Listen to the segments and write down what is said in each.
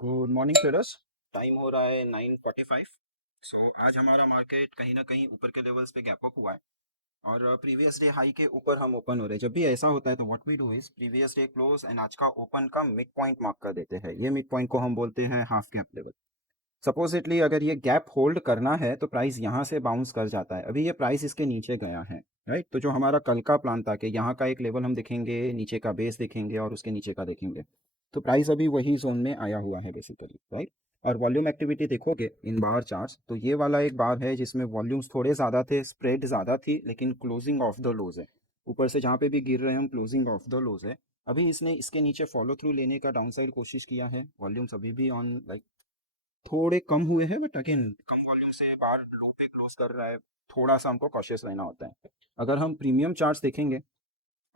Good morning traders. Time हो रहा है 9:45। आज हमारा मार्केट कहीं ना कहीं ऊपर के लेवल्स पे गैप अप हुआ है और प्रीवियस डे हाई के ऊपर हम ओपन हो रहे हैं। जब भी ऐसा होता है तो what we do is previous day close and आज का ओपन का मिड पॉइंट मार्क कर देते हैं। ये मिड पॉइंट को हम बोलते हैं हाफ गैप लेवल। सपोजिटली अगर ये गैप होल्ड करना है तो प्राइस यहाँ से बाउंस कर जाता है। अभी ये प्राइस इसके नीचे गया है, राइट। तो जो हमारा कल का प्लान था कि यहाँ का एक लेवल हम देखेंगे, नीचे का बेस देखेंगे और उसके नीचे का देखेंगे, तो प्राइस अभी वही जोन में आया हुआ है बेसिकली, राइट। और वॉल्यूम एक्टिविटी देखोगे इन बार चार्ट्स तो ये वाला एक बार है जिसमें वॉल्यूम्स थोड़े ज़्यादा थे, स्प्रेड ज़्यादा थी, लेकिन क्लोजिंग ऑफ द लोज है। ऊपर से जहाँ पे भी गिर रहे हैं हम, क्लोजिंग ऑफ द लोज है। अभी इसने इसके नीचे फॉलो थ्रू लेने का डाउन साइड कोशिश किया है। वॉल्यूम्स अभी भी ऑन लाइक थोड़े कम हुए हैं, बट अगेन कम वॉल्यूम से बार लो पे क्लोज कर रहा है। थोड़ा सा हमको कॉशियस रहना होता है। अगर हम प्रीमियम चार्ट्स देखेंगे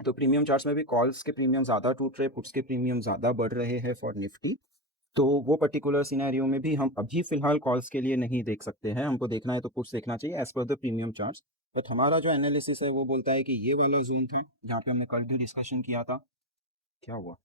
तो प्रीमियम चार्ट्स में भी कॉल्स के प्रीमियम ज़्यादा टूट रहे, पुट्स के प्रीमियम ज़्यादा बढ़ रहे हैं फॉर निफ्टी। तो वो पर्टिकुलर सिनेरियो में भी हम अभी फिलहाल कॉल्स के लिए नहीं देख सकते हैं। हमको देखना है तो पुट्स देखना चाहिए as per the premium charts. But हमारा जो एनालिसिस है वो बोलता है कि ये वाला जोन था जहाँ पे हमने कल भी डिस्कशन किया था। क्या हुआ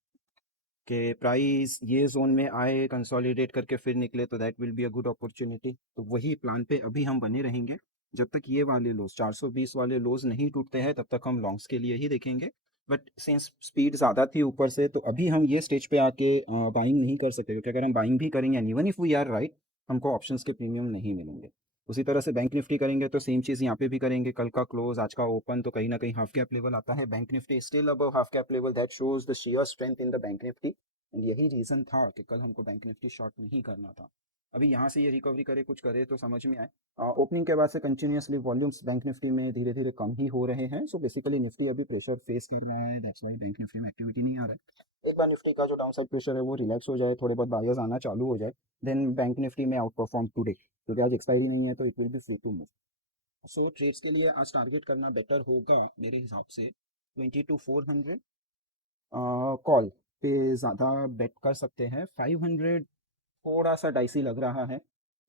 कि प्राइस ये जोन में आए, कंसोलिडेट करके फिर निकले, तो that will be a good opportunity. तो वही प्लान पे अभी हम बने रहेंगे। जब तक ये वाले लोज 420 वाले लोज नहीं टूटते हैं तब तक हम लॉन्ग्स के लिए ही देखेंगे। बट सिंस स्पीड ज़्यादा थी ऊपर से तो अभी हम ये स्टेज पे आके बाइंग नहीं कर सकते, क्योंकि अगर हम बाइंग भी करेंगे and even if we are right, हमको ऑप्शंस के प्रीमियम नहीं मिलेंगे। उसी तरह से बैंक निफ्टी करेंगे तो सेम चीज़ यहाँ पे भी करेंगे। कल का क्लोज, आज का ओपन, तो कहीं ना कहीं हाफ कैप लेवल आता है। Bank Nifty still above half cap level, that shows the shear strength in the bank Nifty. And यही रीज़न था कि कल हमको बैंक निफ्टी शॉर्ट नहीं करना था। अभी यहाँ से ये रिकवरी करे, कुछ करे तो समझ में आए। ओपनिंग के बाद से कंटिन्यूसली वॉल्यूम्स बैंक निफ्टी में धीरे धीरे कम ही हो रहे हैं। सो बेसिकली निफ्टी अभी प्रेशर फेस कर रहा है, दैट्स वाई बैंक निफ्टी में एक्टिविटी नहीं आ रहा है। एक बार निफ्टी का जो डाउन साइड प्रेशर है वो रिलैक्स हो जाए, थोड़े बहुत बायर्स आना चालू हो जाए, देन बैंक निफ्टी में आउट परफॉर्म टूडे, क्योंकि आज एक्सपायरी नहीं है तो it will be free to move. So trades के लिए आज टारगेट करना बेटर होगा मेरे हिसाब से 22,400। कॉल पे ज़्यादा बेट कर सकते हैं। 500 थोड़ा सा डाइसी लग रहा है,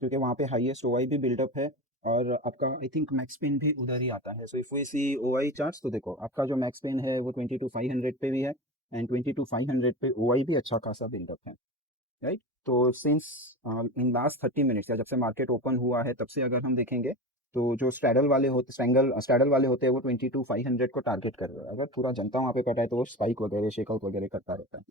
क्योंकि वहाँ पे हाईएस्ट ओआई भी बिल्डअप है और आपका आई थिंक मैक्स पेन भी उधर ही आता है। So if we see OI charts तो देखो आपका जो मैक्स पेन है वो 22,500 पे भी है एंड 22,500 पे ओआई भी अच्छा खासा बिल्डअप है, राइट। तो सिंस इन लास्ट 30 मिनट्स या जब से मार्केट ओपन हुआ है तब से अगर हम देखेंगे तो जो स्ट्रैडल वाले होते हैं वो 22,500 को टारगेट कर रहे हैं। अगर पूरा जनता वहाँ पे कटा है तो वो स्पाइक वगैरह शेकआउट वगैरह करता रहता है।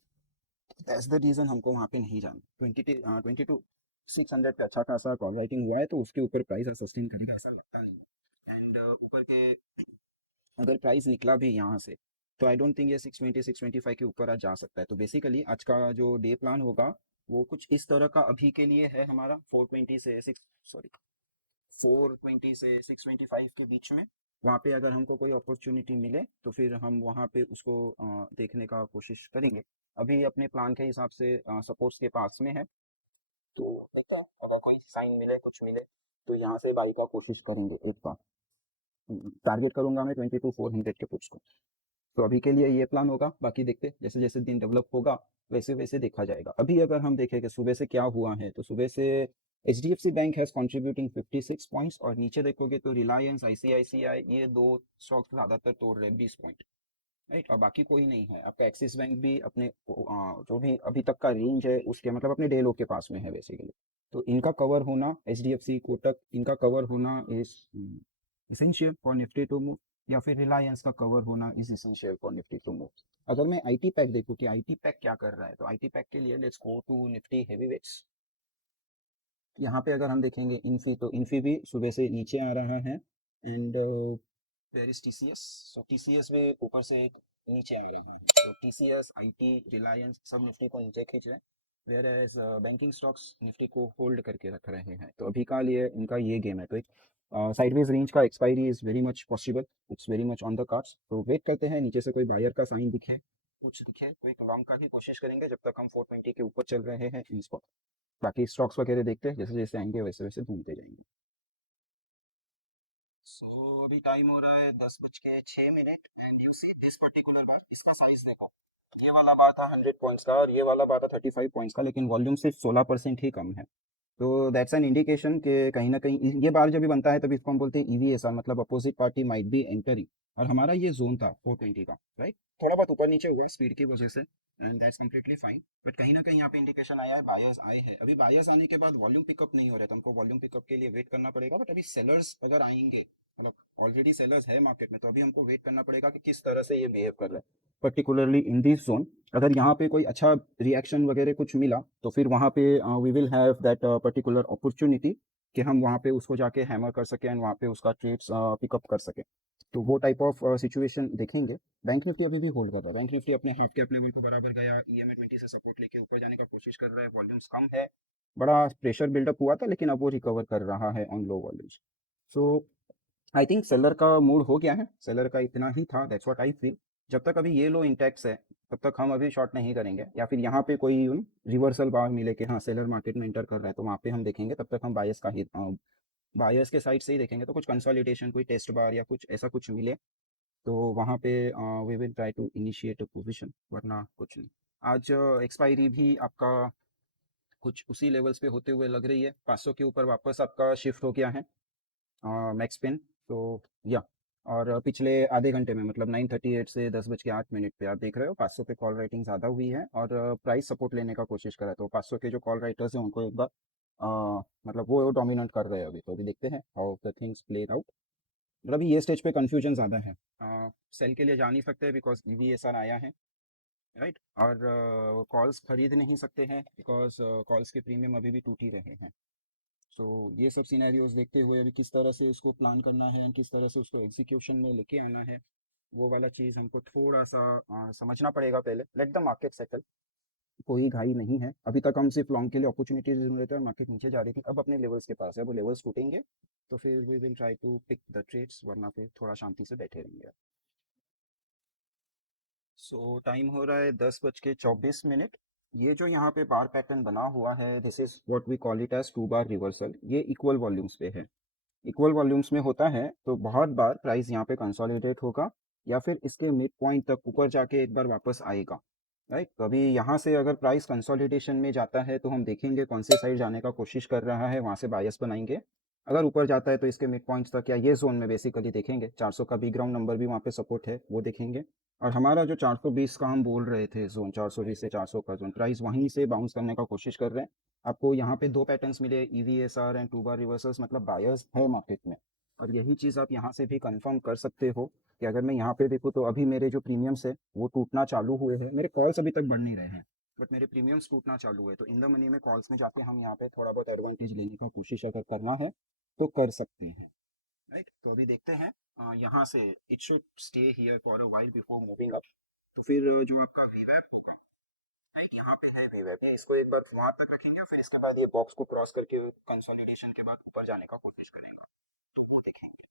दैट्स द रीज़न हमको वहाँ पे नहीं जाना। 22,600 पे अच्छा खासा कॉल राइटिंग हुआ है तो उसके ऊपर प्राइस सस्टेन करेगा ऐसा लगता नहीं है। एंड ऊपर के अगर प्राइस निकला भी यहाँ से तो आई डोंट थिंक ये 620 625 के ऊपर आज जा सकता है। तो बेसिकली आज का जो डे प्लान होगा वो कुछ इस तरह का अभी के लिए है हमारा। 420 से 625 के बीच में, वहाँ पे अगर हमको कोई अपॉर्चुनिटी मिले तो फिर हम वहाँ पे उसको देखने का कोशिश करेंगे। अभी अपने प्लान के हिसाब से सपोर्ट्स के पास में है, तो अगर कोई साइन मिले, कुछ मिले, तो यहाँ से बाई का कोशिश करेंगे एक बार। टारगेट करूंगा मैं 22,400 के पुट्स को। तो अभी के लिए ये प्लान होगा, बाकी देखते जैसे जैसे दिन डेवलप होगा वैसे वैसे देखा जाएगा। अभी अगर हम देखें कि सुबह से क्या हुआ है तो सुबह से H D F C bank has contributing 56 points और नीचे देखोगे तो रिलायंस, आईसीआईसीआई, ये दो स्टॉक्स ज़्यादातर तोड़ रहे हैं 20 पॉइंट, राइट। और बाकी कोई नहीं है। आपका एक्सिस बैंक भी अपने जो भी अभी तक का रेंज है उसके मतलब अपने डे लो के पास में है बेसिकली। तो इनका कवर होना, H D F C, Kotak, इनका कवर होना is essential for Nifty to move, या फिर रिलायंस का कवर होना is essential for Nifty to move. अगर मैं आईटी पैक देखूं कि आईटी पैक क्या कर रहा है तो आईटी पैक के लिए लेट्स गो टू निफ्टी हेवीवेट्स। यहाँ पे अगर हम देखेंगे इन्फी, तो इन्फी भी सुबह से नीचे आ रहा है। And where is TCS. So TCS भी ऊपर से नीचे आ गई है। तो टीसीएस, आईटी, रिलायंस सब निफ्टी को नीचे खींच रहे हैं, whereas banking stocks Nifty को होल्ड करके रख रहे हैं। तो अभी का लिए इनका ये गेम है। तो एक साइडवेज रेंज का expiry is very much possible, it's very much on the cards. तो वेट करते हैं नीचे से कोई बायर का साइन दिखे, कुछ दिखे तो एक लॉन्ग का ही कोशिश करेंगे जब तक हम 420 के ऊपर चल रहे हैं इन स्पॉट। बाकी स्टॉक्स वगैरह देखते हैं, जैसे जैसे आएंगे वैसे वैसे घूमते जाएंगे। अभी टाइम हो रहा है 10:06 and you see this particular bar, इसका साइज देखो। ये वाला बार था 100 पॉइंट्स का और ये वाला बार था 35 पॉइंट्स का, लेकिन वॉल्यूम सिर्फ 16% ही कम है। तो दैट्स एन इंडिकेशन कि कहीं ना कहीं ये बार जब भी बनता है तभी इसको हम बोलते हैं ईवीएसआर, मतलब opposite party might be entering. और हमारा ये जोन था 420 का, राइट। थोड़ा बहुत ऊपर नीचे हुआ स्पीड की वजह से, and that's completely fine. But कहीं ना कहीं यहाँ पे इंडिकेशन आया है, बायर्स आए हैं। अभी बायर्स आने के बाद वॉल्यूम पिकअप नहीं हो रहा है, तो हमको वॉल्यूम पिकअप के लिए वेट करना पड़ेगा। बट अभी सेलर्स अगर आएंगे, मतलब ऑलरेडी सेलर्स है मार्केट में, तो अभी हमको वेट करना पड़ेगा कि किस तरह से ये बिहेव कर रहा है, पर्टिकुलरली इन दिस जोन। अगर यहाँ पे कोई अच्छा रिएक्शन वगैरह कुछ मिला, तो फिर वहाँ पे we will have that particular opportunity कि हम वहाँ पे उसको जाके हैमर कर सकें एंड वहाँ पे उसका ट्रेड्स पिकअप कर सकें। तो वो टाइप ऑफ सिचुएशन देखेंगे। बैंक निफ्टी अभी भी होल्ड कर रहा है। बैंक निफ्टी अपने हाफ कैप लेवल को बराबर गया, ईएमए 20 से सपोर्ट लेके ऊपर जाने का कोशिश कर रहा है। वॉल्यूम्स कम है, बड़ा प्रेशर बिल्डअप हुआ था, लेकिन अब वो रिकवर कर रहा है on low volumes. So I think seller का मूड हो गया है, सेलर का इतना ही था, दैट्स व्हाट आई फील। जब तक अभी ये लो इंटैक्स है, तब तक हम अभी शॉर्ट नहीं करेंगे। या फिर यहाँ पे कोई रिवर्सल बार मिले कि हाँ सेलर मार्केट में एंटर कर रहा है, तो वहाँ पे हम देखेंगे। तब तक हम बायस का ही बायर्स के साइड से ही देखेंगे। तो कुछ कंसोलिडेशन, कोई टेस्ट बार या कुछ ऐसा कुछ मिले, तो वहाँ पे we will try to initiate a position, वरना कुछ नहीं। आज एक्सपायरी भी आपका कुछ उसी लेवल्स पे होते हुए लग रही है। 500 के ऊपर वापस आपका शिफ्ट हो गया है मैक्स पेन। तो या, और पिछले आधे घंटे में, मतलब 9:38 से 10:08 पे आप देख रहे हो 500 पे कॉल राइटिंग ज़्यादा हुई है, और प्राइस सपोर्ट लेने का कोशिश कर रहा है। तो 500 के जो कॉल राइटर्स हैं उनको एक बार मतलब वो डोमिनेट कर रहे हैं अभी। तो अभी देखते हैं how the things played out. मतलब अभी ये स्टेज पे कंफ्यूजन ज़्यादा है। सेल के लिए जा नहीं सकते बिकॉज ईवीएसआर आया है, राइट। और कॉल्स खरीद नहीं सकते हैं बिकॉज कॉल्स के प्रीमियम अभी भी टूट ही रहे हैं। सो ये सब सिनेरियोज देखते हुए अभी किस तरह से इसको प्लान करना है, किस तरह से उसको एग्जीक्यूशन में लेके आना है, वो वाला चीज़ हमको थोड़ा सा समझना पड़ेगा पहले। लेट द मार्केट सेटल, कोई घाई नहीं है। अभी तक हम सिर्फ लॉन्ग के लिए अपॉर्चुनिटीज ढूंढ रहे थे और मार्केट नीचे जा रही थी। अब अपने लेवल्स के पास है, वो लेवल्स टूटेंगे तो फिर we will try to pick the trades, वरना फिर थोड़ा शांति से बैठे रहेंगे। सो टाइम हो रहा है 10:24। ये जो यहाँ पे बार पैटर्न बना हुआ है, this is what we call it as two bar reversal. ये इक्वल वॉल्यूम्स पे है। इक्वल वॉल्यूम्स में होता है तो बहुत बार प्राइस यहाँ पे कंसोलिडेट होगा, या फिर इसके मिड पॉइंट तक ऊपर जाके एक बार वापस आएगा, राइट। तो अभी यहाँ से अगर प्राइस कंसोलिडेशन में जाता है, तो हम देखेंगे कौन से साइड जाने का कोशिश कर रहा है, वहाँ से बायस बनाएंगे। अगर ऊपर जाता है तो इसके मिड पॉइंट्स तक या ये जोन में बेसिकली देखेंगे। 400 का बी ग्राउंड नंबर भी वहाँ पे सपोर्ट है, वो देखेंगे। और हमारा जो 420 का हम बोल रहे थे जोन, 420 से 400 का जोन, प्राइस वहीं से बाउंस करने का कोशिश कर रहे हैं। आपको यहाँ पे दो पैटर्न्स मिले, ईवीएसआर एंड टू बार रिवर्सल्स, मतलब बायर्स है मार्केट में। और यही चीज़ आप यहाँ से भी कंफर्म कर सकते हो कि अगर मैं यहाँ पे देखूँ तो अभी मेरे जो प्रीमियम्स है वो टूटना चालू हुए हैं। मेरे कॉल्स अभी तक बढ़ नहीं रहे हैं, बट मेरे प्रीमियम्स टूटना चालू हुए। तो इन द मनी में कॉल्स में जाके हम यहाँ पे थोड़ा बहुत एडवांटेज लेने का कोशिश अगर करना है तो कर सकते हैं, राइट। तो अभी देखते हैं यहाँ से it should stay here for a while before moving up. तो फिर जो आपका वीवैप होगा, राइट, यहाँ पे है वीवैप, ये इसको एक बार वहां तक रखेंगे और फिर इसके बाद ये बॉक्स को क्रॉस करके कंसोलिडेशन के बाद ऊपर जाने का कोशिश करेगा। तो वो देखेंगे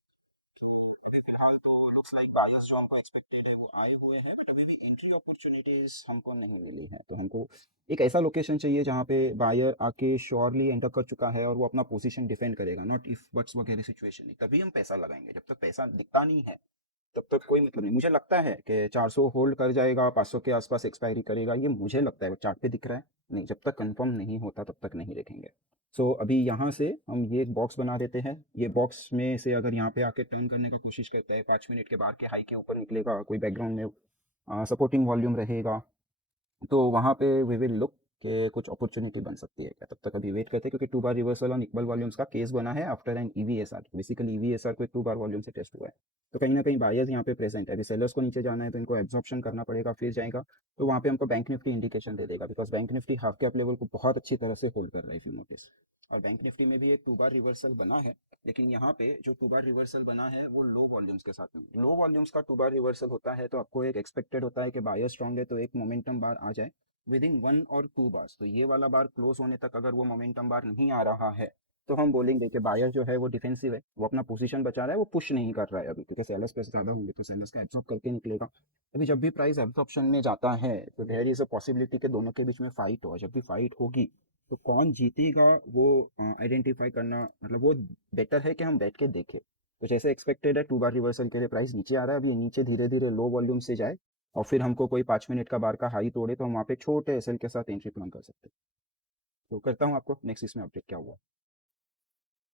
कि अभी फिलहाल तो लुक्स लाइक बायर्स जो हमको एक्सपेक्टेड है वो आए हुए हैं, बट अभी भी एंट्री अपॉर्चुनिटीज हमको नहीं मिली है। तो हमको एक ऐसा लोकेशन चाहिए जहाँ पे बायर आके श्योरली एंटर कर चुका है और वो अपना पोजीशन डिफेंड करेगा, नॉट इफ बट्स वगैरह सिचुएशन नहीं। तभी हम पैसा लगाएंगे। जब तक पैसा दिखता नहीं है तब तक कोई मतलब नहीं। मुझे लगता है कि 400 होल्ड कर जाएगा, 500 के आसपास एक्सपायरी करेगा, ये मुझे लगता है। चार्ट पे दिख रहा है नहीं, जब तक कंफर्म नहीं होता तब तक नहीं देखेंगे। सो अभी यहाँ से हम ये एक बॉक्स बना देते हैं। ये बॉक्स में से अगर यहाँ पे आके टर्न करने का कोशिश करता है, 5 मिनट के बाद के हाई के ऊपर निकलेगा, कोई बैकग्राउंड में सपोर्टिंग वॉल्यूम रहेगा, तो वहाँ पे वी विल लुक कि कुछ अपॉर्चुनिटी बन सकती है क्या। तब तक अभी वेट करते हैं, क्योंकि two bar reversal on equal volumes का केस बना है after an EVSR. Basically EVSR को एक टू बार वॉल्यूम से टेस्ट हुआ है। तो कहीं ना कहीं बायर्स यहाँ पे प्रेजेंट है। अभी सेलर्स को नीचे जाना है तो इनको एब्जॉर्प्शन करना पड़ेगा, फिर जाएगा। तो वहाँ पे हमको बैंक निफ्टी इंडिकेशन दे देगा, because bank Nifty half cap level को बहुत अच्छी तरह से होल्ड कर रहा है, इफ यू नोटिस। और बैंक निफ्टी में भी एक टू बार रिवर्सल बना है, लेकिन यहाँ पे जो टू बार रिवर्सल बना है वो लो वॉल्यूम्स के साथ में। लो वॉल्यूम्स का टू बार रिवर्सल होता है तो आपको एक एक्सपेक्टेड होता है कि बायर स्ट्रॉन्ग है तो एक मोमेंटम बार आ जाए विद इन 1 और 2 बार्स। तो ये वाला बार क्लोज होने तक अगर वो मोमेंटम बार नहीं आ रहा है, तो हम बोलेंगे कि बायर जो है वो डिफेंसिव है, वो अपना पोजीशन बचा रहा है, वो पुश नहीं कर रहा है अभी, क्योंकि सेलर्स पैसे ज़्यादा होंगे तो सेलर्स का एब्जॉर्ब करके निकलेगा। अभी जब भी प्राइस एब्जॉर्प्शन में जाता है तो देयर इज अ पॉसिबिलिटी कि दोनों के बीच में फाइट हो। जब भी फाइट होगी तो कौन जीतेगा वो आइडेंटिफाई करना, मतलब वो बेटर है कि हम बैठ के देखें। तो जैसे एक्सपेक्टेड है टू बार रिवर्सल के लिए प्राइस नीचे आ रहा है, अभी ये नीचे धीरे धीरे लो वॉल्यूम से जाए और फिर हमको कोई 5 मिनट का बार का हाई तोड़े, तो हम वहाँ पे छोटे एसएल के साथ एंट्री प्लान कर सकते हैं। तो करता हूँ आपको नेक्स्ट इसमें अपडेट क्या हुआ।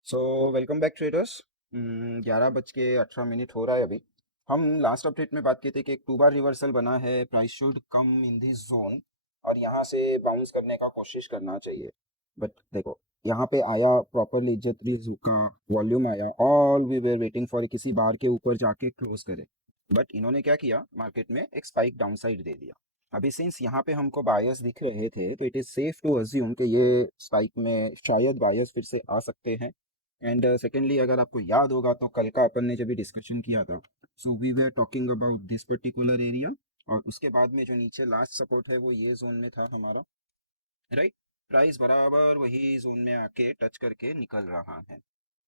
So welcome back traders. 11:18 हो रहा है अभी। हम लास्ट अपडेट में बात की थी कि एक 2 बार रिवर्सल बना है, price should come in this zone और यहाँ से बाउंस करने का कोशिश करना चाहिए। बट देखो, यहाँ पे आया प्रॉपरली, इज्जत झुका, वॉल्यूम आया, all we were waiting for किसी बार के ऊपर जाके क्लोज करे। बट इन्होंने क्या किया, मार्केट में एक स्पाइक डाउन साइड दे दिया। अभी सिंस यहाँ पे हमको बायर्स दिख रहे थे तो it is safe to assume कि ये स्पाइक में शायद बायर्स फिर से आ सकते हैं। एंड सेकेंडली, अगर आपको याद होगा तो कल का अपन ने जब भी डिस्कशन किया था, so we were talking about this particular area, और उसके बाद में जो नीचे लास्ट सपोर्ट है वो ये जोन में था हमारा, राइट। प्राइस बराबर वही जोन में आके टच करके निकल रहा है,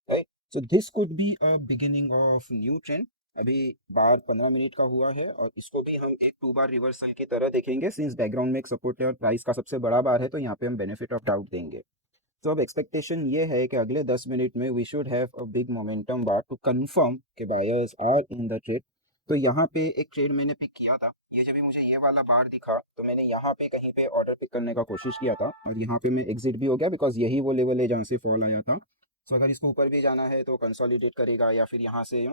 right. So this could be a beginning of new trend. अभी बार 15 मिनट का हुआ है और इसको भी हम एक 2 बार रिवर्सल की तरह देखेंगे, सिंस बैकग्राउंड में एक सपोर्ट है और प्राइस का सबसे बड़ा बार है, तो यहाँ पे हम बेनिफिट ऑफ डाउट देंगे। तो अब एक्सपेक्टेशन ये है कि अगले 10 मिनट में we should have a big momentum bar to confirm कि buyers are in the trade. तो यहाँ पे एक ट्रेड मैंने पिक किया था, ये जब भी मुझे ये वाला बार दिखा तो मैंने यहाँ पे कहीं पे ऑर्डर पिक करने का कोशिश किया था और यहाँ पे मैं एग्जिट भी हो गया, बिकॉज यही वो लेवल है जहाँ से फॉल आया था। सो अगर इसको ऊपर भी जाना है तो कंसोलिडेट करेगा या फिर यहाँ से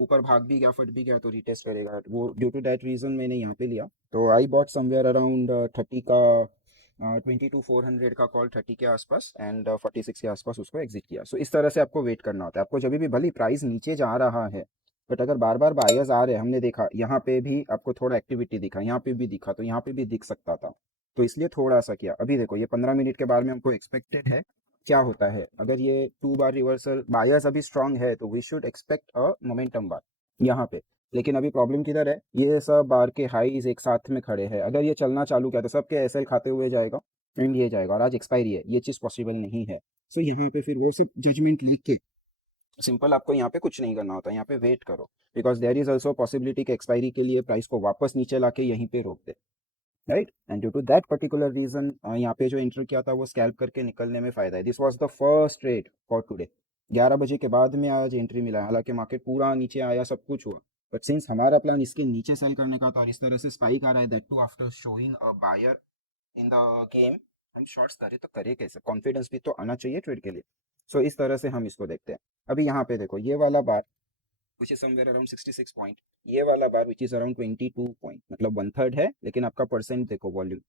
ऊपर भाग भी गया, फट भी गया तो रिटेस्ट करेगा, वो ड्यू टू दैट रीजन मैंने यहाँ पे लिया। तो आई बॉट समवेयर अराउंड 30 का 22,400 का कॉल 30 के आसपास, एंड 46 के आसपास उसको एग्जिट किया। सो इस तरह से आपको वेट करना होता है। आपको जब भी भले प्राइस नीचे जा रहा है, बट अगर बार बार बायर्स आ रहे हैं, हमने देखा यहाँ पे भी आपको थोड़ा एक्टिविटी दिखा, यहाँ पे भी दिखा, तो यहाँ पे भी दिख सकता था, तो इसलिए थोड़ा सा किया। अभी देखो, ये 15 मिनट के बाद में हमको एक्सपेक्टेड है क्या होता है। अगर ये 2 बार रिवर्सल बायर्स अभी स्ट्रांग है तो we should expect a momentum bar यहाँ पे। लेकिन अभी प्रॉब्लम किधर है, ये सब बार के हाईज एक साथ में खड़े हैं। अगर ये चलना चालू किया तो सबके एसएल खाते हुए जाएगा एंड ये जाएगा, और आज एक्सपायरी है, ये चीज़ पॉसिबल नहीं है। सो यहाँ पे फिर वो सब जजमेंट लेके सिंपल आपको यहाँ पे कुछ नहीं करना होता, यहाँ पे वेट करो, because there is also possibility कि एक्सपायरी के लिए प्राइस को वापस नीचे लाके यहीं पे रोक दे, right. And due to that particular reason यहाँ पे जो एंटर किया था वो स्कैल्प करके निकलने में फायदा है। This was the first trade for today. 11 बजे के बाद में आज एंट्री मिला है, हालांकि मार्केट पूरा नीचे आया, सब कुछ हुआ, बट सिंस हमारा प्लान इसके नीचे सेल करने का था और इस तरह से स्पाइक आ रहा है, that too after showing a buyer in the game, हम शॉर्ट्स करें तो करें कैसे, कॉन्फिडेंस भी तो आना चाहिए ट्रेड के लिए। सो इस तरह से हम इसको देखते हैं। अभी यहाँ पे देखो, ये वाला bar which is somewhere around 66 point, ये वाला bar which is around 22 point, मतलब 1/3 है, लेकिन आपका परसेंट देखो, वॉल्यूम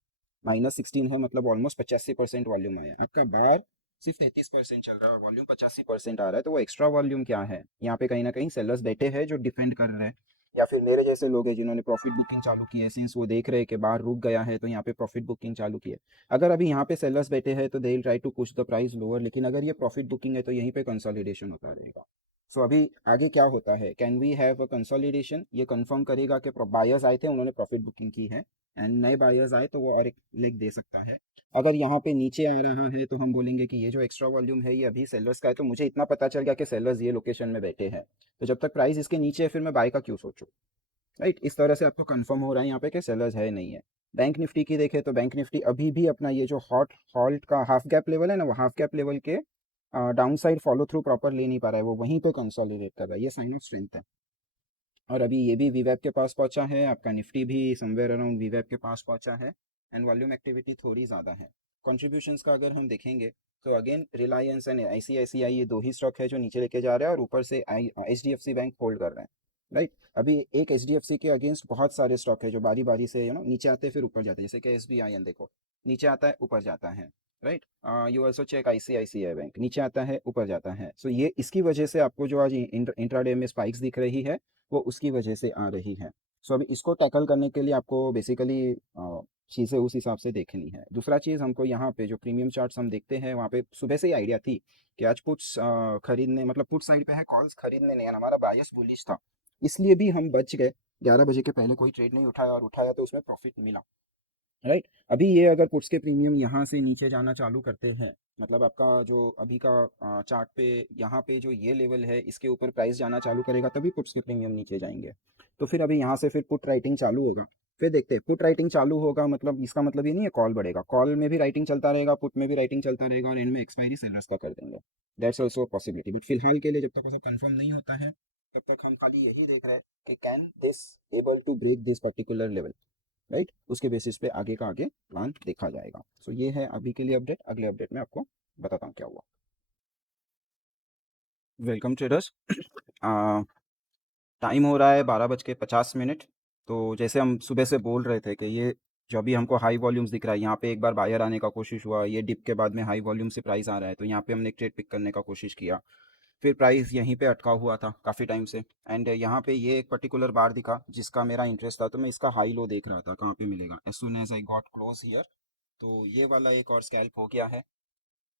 -16 है, मतलब ऑलमोस्ट 85% वॉल्यूम आया। आपका बार सिर्फ 33% चल रहा है, वॉल्यूम 85% आ रहा है, तो वो एक्स्ट्रा वॉल्यूम क्या है, यहाँ पे कहीं ना कहीं सेलर्स बैठे हैं जो डिफेंड कर रहे हैं, या फिर मेरे जैसे लोग हैं जिन्होंने प्रॉफिट बुकिंग चालू की है, सिंस वो देख रहे हैं कि बार रुक गया है तो यहाँ पे प्रॉफिट बुकिंग चालू की है। अगर अभी यहाँ पे सेलर्स बैठे हैं तो they will try to push the price lower, लेकिन अगर ये प्रॉफिट बुकिंग है तो यहीं पे कंसोलिडेशन होता रहेगा। सो अभी आगे क्या होता है, can we have a consolidation, ये कंफर्म करेगा कि बायर्स आए थे, उन्होंने प्रॉफिट बुकिंग की है, एंड नए बायर्स आए तो वो और एक लेग दे सकता है। अगर यहाँ पे नीचे आ रहा है तो हम बोलेंगे कि ये जो एक्स्ट्रा वॉल्यूम है ये अभी सेलर्स का है, तो मुझे इतना पता चल गया कि सेलर्स ये लोकेशन में बैठे हैं, तो जब तक प्राइस इसके नीचे है फिर मैं बाय का क्यों सोचूं, राइट। इस तरह से आपको कंफर्म हो रहा है यहाँ पे कि सेलर्स है नहीं है। बैंक निफ्टी की देखें तो बैंक निफ्टी अभी भी अपना ये जो हॉट हॉल्ट का हाफ गैप लेवल है ना, वो हाफ गैप लेवल के down side follow through proper ले नहीं पा रहा है, वो वहीं पे कंसोलिडेट कर रहा है, ये साइन ऑफ स्ट्रेंथ है। और अभी ये भी वीवैप के पास पहुंचा है, आपका निफ्टी भी समवेयर अराउंड वीवैप के पास पहुंचा है, एंड वॉल्यूम एक्टिविटी थोड़ी ज़्यादा है। कॉन्ट्रीब्यूशंस का अगर हम देखेंगे तो अगेन रिलायंस एंड आईसीआईसीआई, ये दो ही स्टॉक है जो नीचे लेके जा रहे हैं, और ऊपर से एचडीएफसी बैंक होल्ड कर रहे हैं, राइट। अभी एक एचडीएफसी के अगेंस्ट बहुत सारे स्टॉक है जो बारी बारी से नीचे आते हैं फिर ऊपर जाते हैं, जैसे कि एसबीआई देखो, नीचे आता है ऊपर जाता है, right. You also check ICICI bank, नीचे आता है ऊपर जाता है। सो ये इसकी वजह से आपको जो आज इंट्राडे में स्पाइक्स दिख रही है वो उसकी वजह से आ रही है। सो अभी इसको टैकल करने के लिए आपको बेसिकली चीज़ें उस हिसाब से देखनी है। दूसरा चीज़, हमको यहाँ पे जो प्रीमियम चार्ट्स हम देखते हैं वहाँ पे सुबह से ही आइडिया थी कि आज पुट्स खरीदने, मतलब पुट साइड पे है, कॉल्स खरीदने नहीं है, हमारा बायस बुलिश था, इसलिए भी हम बच गए। 11 बजे के पहले कोई ट्रेड नहीं उठाया, और उठाया तो उसमें प्रॉफिट मिला, राइट। अभी ये अगर पुट्स के प्रीमियम यहाँ से नीचे जाना चालू करते हैं, मतलब आपका जो अभी का चार्ट पे यहाँ पे जो ये लेवल है इसके ऊपर प्राइस जाना चालू करेगा तभी पुट्स के प्रीमियम नीचे जाएंगे। तो फिर अभी यहाँ से फिर पुट राइटिंग चालू होगा, फिर देखते हैं। पुट राइटिंग चालू होगा मतलब इसका मतलब ये नहीं है कॉल बढ़ेगा, कॉल में भी राइटिंग चलता रहेगा, पुट में भी राइटिंग चलता रहेगा, और इनमें एक्सपायरी सेलर्स का कर देंगे। दैट्स ऑल्सो पॉसिबिलिटी, बट फिलहाल के लिए जब तक वो सब कंफर्म नहीं होता है तब तक हम खाली यही देख रहे हैं कि can this able to break this particular level, right, उसके बेसिस पे आगे का आगे प्लान देखा जाएगा। सो ये है अभी के लिए अपडेट, अगले अपडेट में आपको बताता हूँ क्या हुआ। Welcome traders. टाइम हो रहा है 12:50। तो जैसे हम सुबह से बोल रहे थे कि ये जो अभी हमको हाई वॉल्यूम्स दिख रहा है, यहाँ पे एक बार बायर आने का कोशिश हुआ, ये डिप के बाद में हाई वॉल्यूम से प्राइस आ रहा है, तो यहाँ पे हमने एक ट्रेड पिक करने का कोशिश किया। फिर प्राइस यहीं पे अटका हुआ था काफ़ी टाइम से, एंड यहाँ पे ये एक पर्टिकुलर बार दिखा जिसका मेरा इंटरेस्ट था, तो मैं इसका हाई लो देख रहा था कहाँ पे मिलेगा। As soon as I got close here, तो ये वाला एक और स्कैल्प हो गया है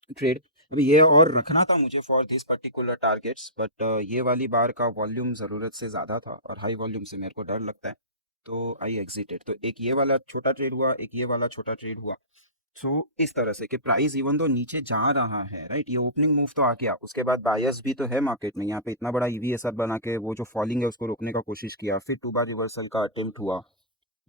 ट्रेड। अभी ये और रखना था मुझे for this particular targets, but ये वाली बार का वॉल्यूम ज़रूरत से ज़्यादा था और हाई वॉल्यूम से मेरे को डर लगता है, तो आई एग्जिटेड। तो एक ये वाला छोटा ट्रेड हुआ, एक ये वाला छोटा ट्रेड हुआ। सो इस तरह से कि प्राइस इवन तो नीचे जा रहा है, राइट, ये ओपनिंग मूव तो आ गया, उसके बाद बायर्स भी तो है मार्केट में, यहाँ पे इतना बड़ा ईवीएसआर बना के वो जो फॉलिंग है उसको रोकने का कोशिश किया, फिर 2 बार रिवर्सल का अटेम्प्ट हुआ।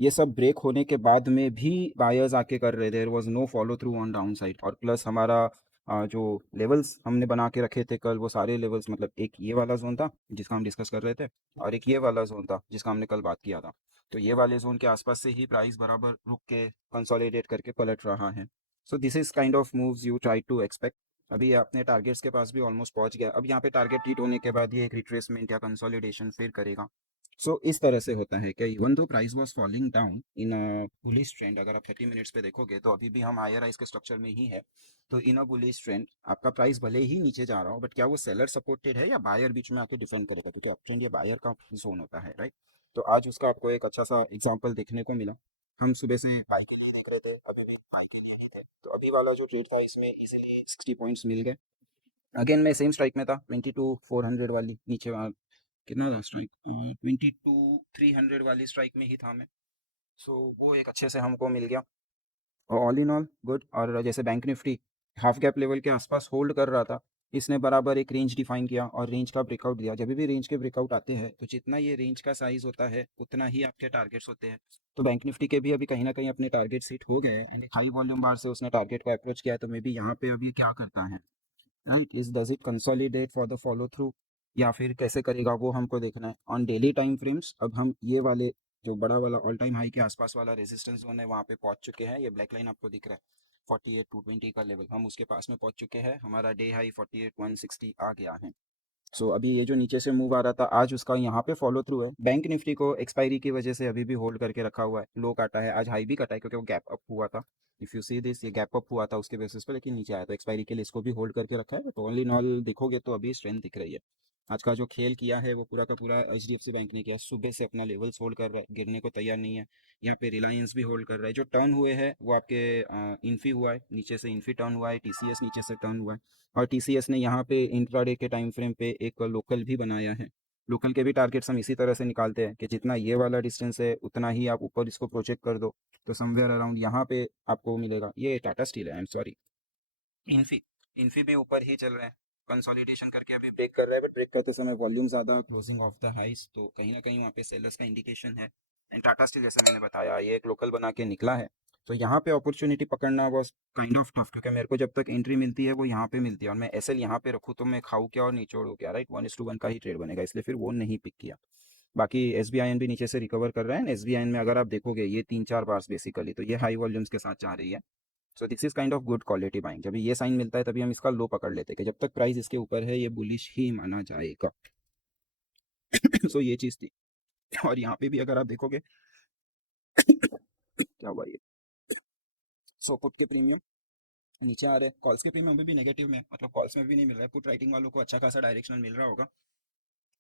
ये सब ब्रेक होने के बाद में भी बायर्स आके कर रहे, there was no follow through on down side, और प्लस हमारा जो लेवल्स हमने बना के रखे थे कल, वो सारे लेवल्स, मतलब एक ये वाला जोन था जिसका हम डिस्कस कर रहे थे, और एक ये वाला जोन था जिसका हमने कल बात किया था। तो ये वाले जोन के आसपास से ही प्राइस बराबर रुक के कंसोलिडेट करके पलट रहा है। So this is kind of moves you try to expect. अभी ये अपने टारगेट्स के पास भी ऑलमोस्ट पहुंच गया, अब यहाँ पे टारगेट हिट होने के बाद ये एक रिट्रेसमेंट या कंसोलिडेशन फिर करेगा। सो इस तरह से होता है कि even though price was falling down in a bullish trend, अगर आप 30 मिनट्स पे देखोगे तो अभी भी हम हायर राइज के स्ट्रक्चर में ही है। तो इन अ बुलिश ट्रेंड आपका प्राइस भले ही नीचे जा रहा हो, बट क्या वो सेलर सपोर्टेड है या बायर बीच में आके डिफेंड करेगा, क्योंकि अप ट्रेंड ये बायर का जोन होता है, राइट। तो आज उसका आपको एक अच्छा सा एग्जाम्पल देखने को मिला। हम सुबह से बाई के लिए देख रहे थे, अभी भी बाई के लिए ही थे, तो अभी वाला जो ट्रेड था इसमें इजीली 60 पॉइंट्स मिल गए। अगेन मैं सेम स्ट्राइक में था, 22,400 वाली नीचे कितना था स्ट्राइक, 22,300 वाली स्ट्राइक में ही था मैं। सो वो एक अच्छे से हमको मिल गया, और ऑल इन ऑल गुड। और जैसे bank Nifty half gap level के आसपास होल्ड कर रहा था, इसने बराबर एक रेंज डिफाइन किया और रेंज का ब्रेकआउट दिया। जब भी रेंज के ब्रेकआउट आते हैं तो जितना ये रेंज का साइज होता है उतना ही आपके टारगेट्स होते हैं। तो बैंक निफ्टी के भी अभी कहीं ना कहीं अपने टारगेट हिट हो गए हैं, एंड एक हाई वॉल्यूम बार से उसने टारगेट को अप्रोच किया है, तो मे बी यहाँ पे अभी क्या करता है, right, is does it consolidate for the follow through या फिर कैसे करेगा वो हमको देखना है ऑन डेली टाइम फ्रेम्स। अब हम ये वाले जो बड़ा वाला ऑल टाइम हाई के आसपास वाला रेजिस्टेंस जोन है वहाँ पे पहुंच चुके हैं, ये ब्लैक लाइन आपको दिख रहा है 48,220 का लेवल, हम उसके पास में पहुंच चुके हैं, हमारा डे हाई 48,160 आ गया है। सो अभी ये जो नीचे से मूव आ रहा था आज उसका यहाँ पे फॉलो थ्रू है। बैंक निफ्टी को एक्सपायरी की वजह से अभी भी होल्ड करके रखा हुआ है, लो काटा है, आज हाई भी कटा है क्योंकि वो गैप अप हुआ था। इफ़ यू सी दिस, ये गैप अप हुआ था उसके बेसिस पे, लेकिन नीचे आया, तो एक्सपायरी के लिए इसको भी होल्ड करके रखा है, बट ऑल इन ऑल देखोगे तो अभी स्ट्रेंथ दिख रही है। आज का जो खेल किया है वो पूरा का पूरा HDFC बैंक ने किया, सुबह से अपना लेवल्स होल्ड कर रहा है, गिरने को तैयार नहीं है। यहाँ पे रिलायंस भी होल्ड कर रहा है, जो टर्न हुए हैं वो आपके इन्फी हुआ है, नीचे से इन्फी टर्न हुआ है, TCS नीचे से टर्न हुआ है, और TCS ने यहाँ पे इंट्राडे के टाइम फ्रेम पे एक लोकल भी बनाया है। लोकल के भी टारगेट्स हम इसी तरह से निकालते हैं कि जितना ये वाला डिस्टेंस है उतना ही आप ऊपर इसको प्रोजेक्ट कर दो, तो समवेयर अराउंड यहाँ पे आपको मिलेगा। ये टाटा स्टील है, I am sorry, Infy, Infy भी ऊपर ही चल रहा है, कंसोलिडेशन करके अभी ब्रेक कर रहा है, बट ब्रेक करते समय वॉल्यूम ज़्यादा, क्लोजिंग ऑफ द हाइस, तो कहीं ना कहीं वहाँ पे सेलर्स का इंडिकेशन है। एंड टाटा स्टील जैसे मैंने बताया ये एक लोकल बना के निकला है, तो यहाँ पे अपॉर्चुनिटी पकड़ना वॉज काइंड ऑफ टफ, क्योंकि मेरे को जब तक एंट्री मिलती है वो यहाँ पे मिलती है, और मैं एसएल यहाँ पे रखूँ तो मैं खाऊँ क्या और निचोड़ू क्या, राइट, 1:1 का ही ट्रेड बनेगा, इसलिए फिर वो नहीं पिक किया। बाकी SBIN भी नीचे से रिकवर कर रहा है, SBIN में अगर आप देखोगे ये 3-4 बार्स बेसिकली, तो ये हाई वॉल्यूम्स के साथ जा रही है। So this is kind of good quality buying, जब ये साइन मिलता है तभी हम इसका लो पकड़ लेते हैं कि जब तक प्राइस इसके ऊपर है ये बुलिश ही माना जाएगा। सो ये चीज़ थी, और यहाँ पे भी अगर आप देखोगे क्या हुआ ये, सो पुट के प्रीमियम नीचे आ रहे हैं, कॉल्स के प्रीमियम अभी भी नेगेटिव में, मतलब कॉल्स में भी नहीं मिल रहा है, पुट राइटिंग वालों को अच्छा खासा डायरेक्शनल मिल रहा होगा।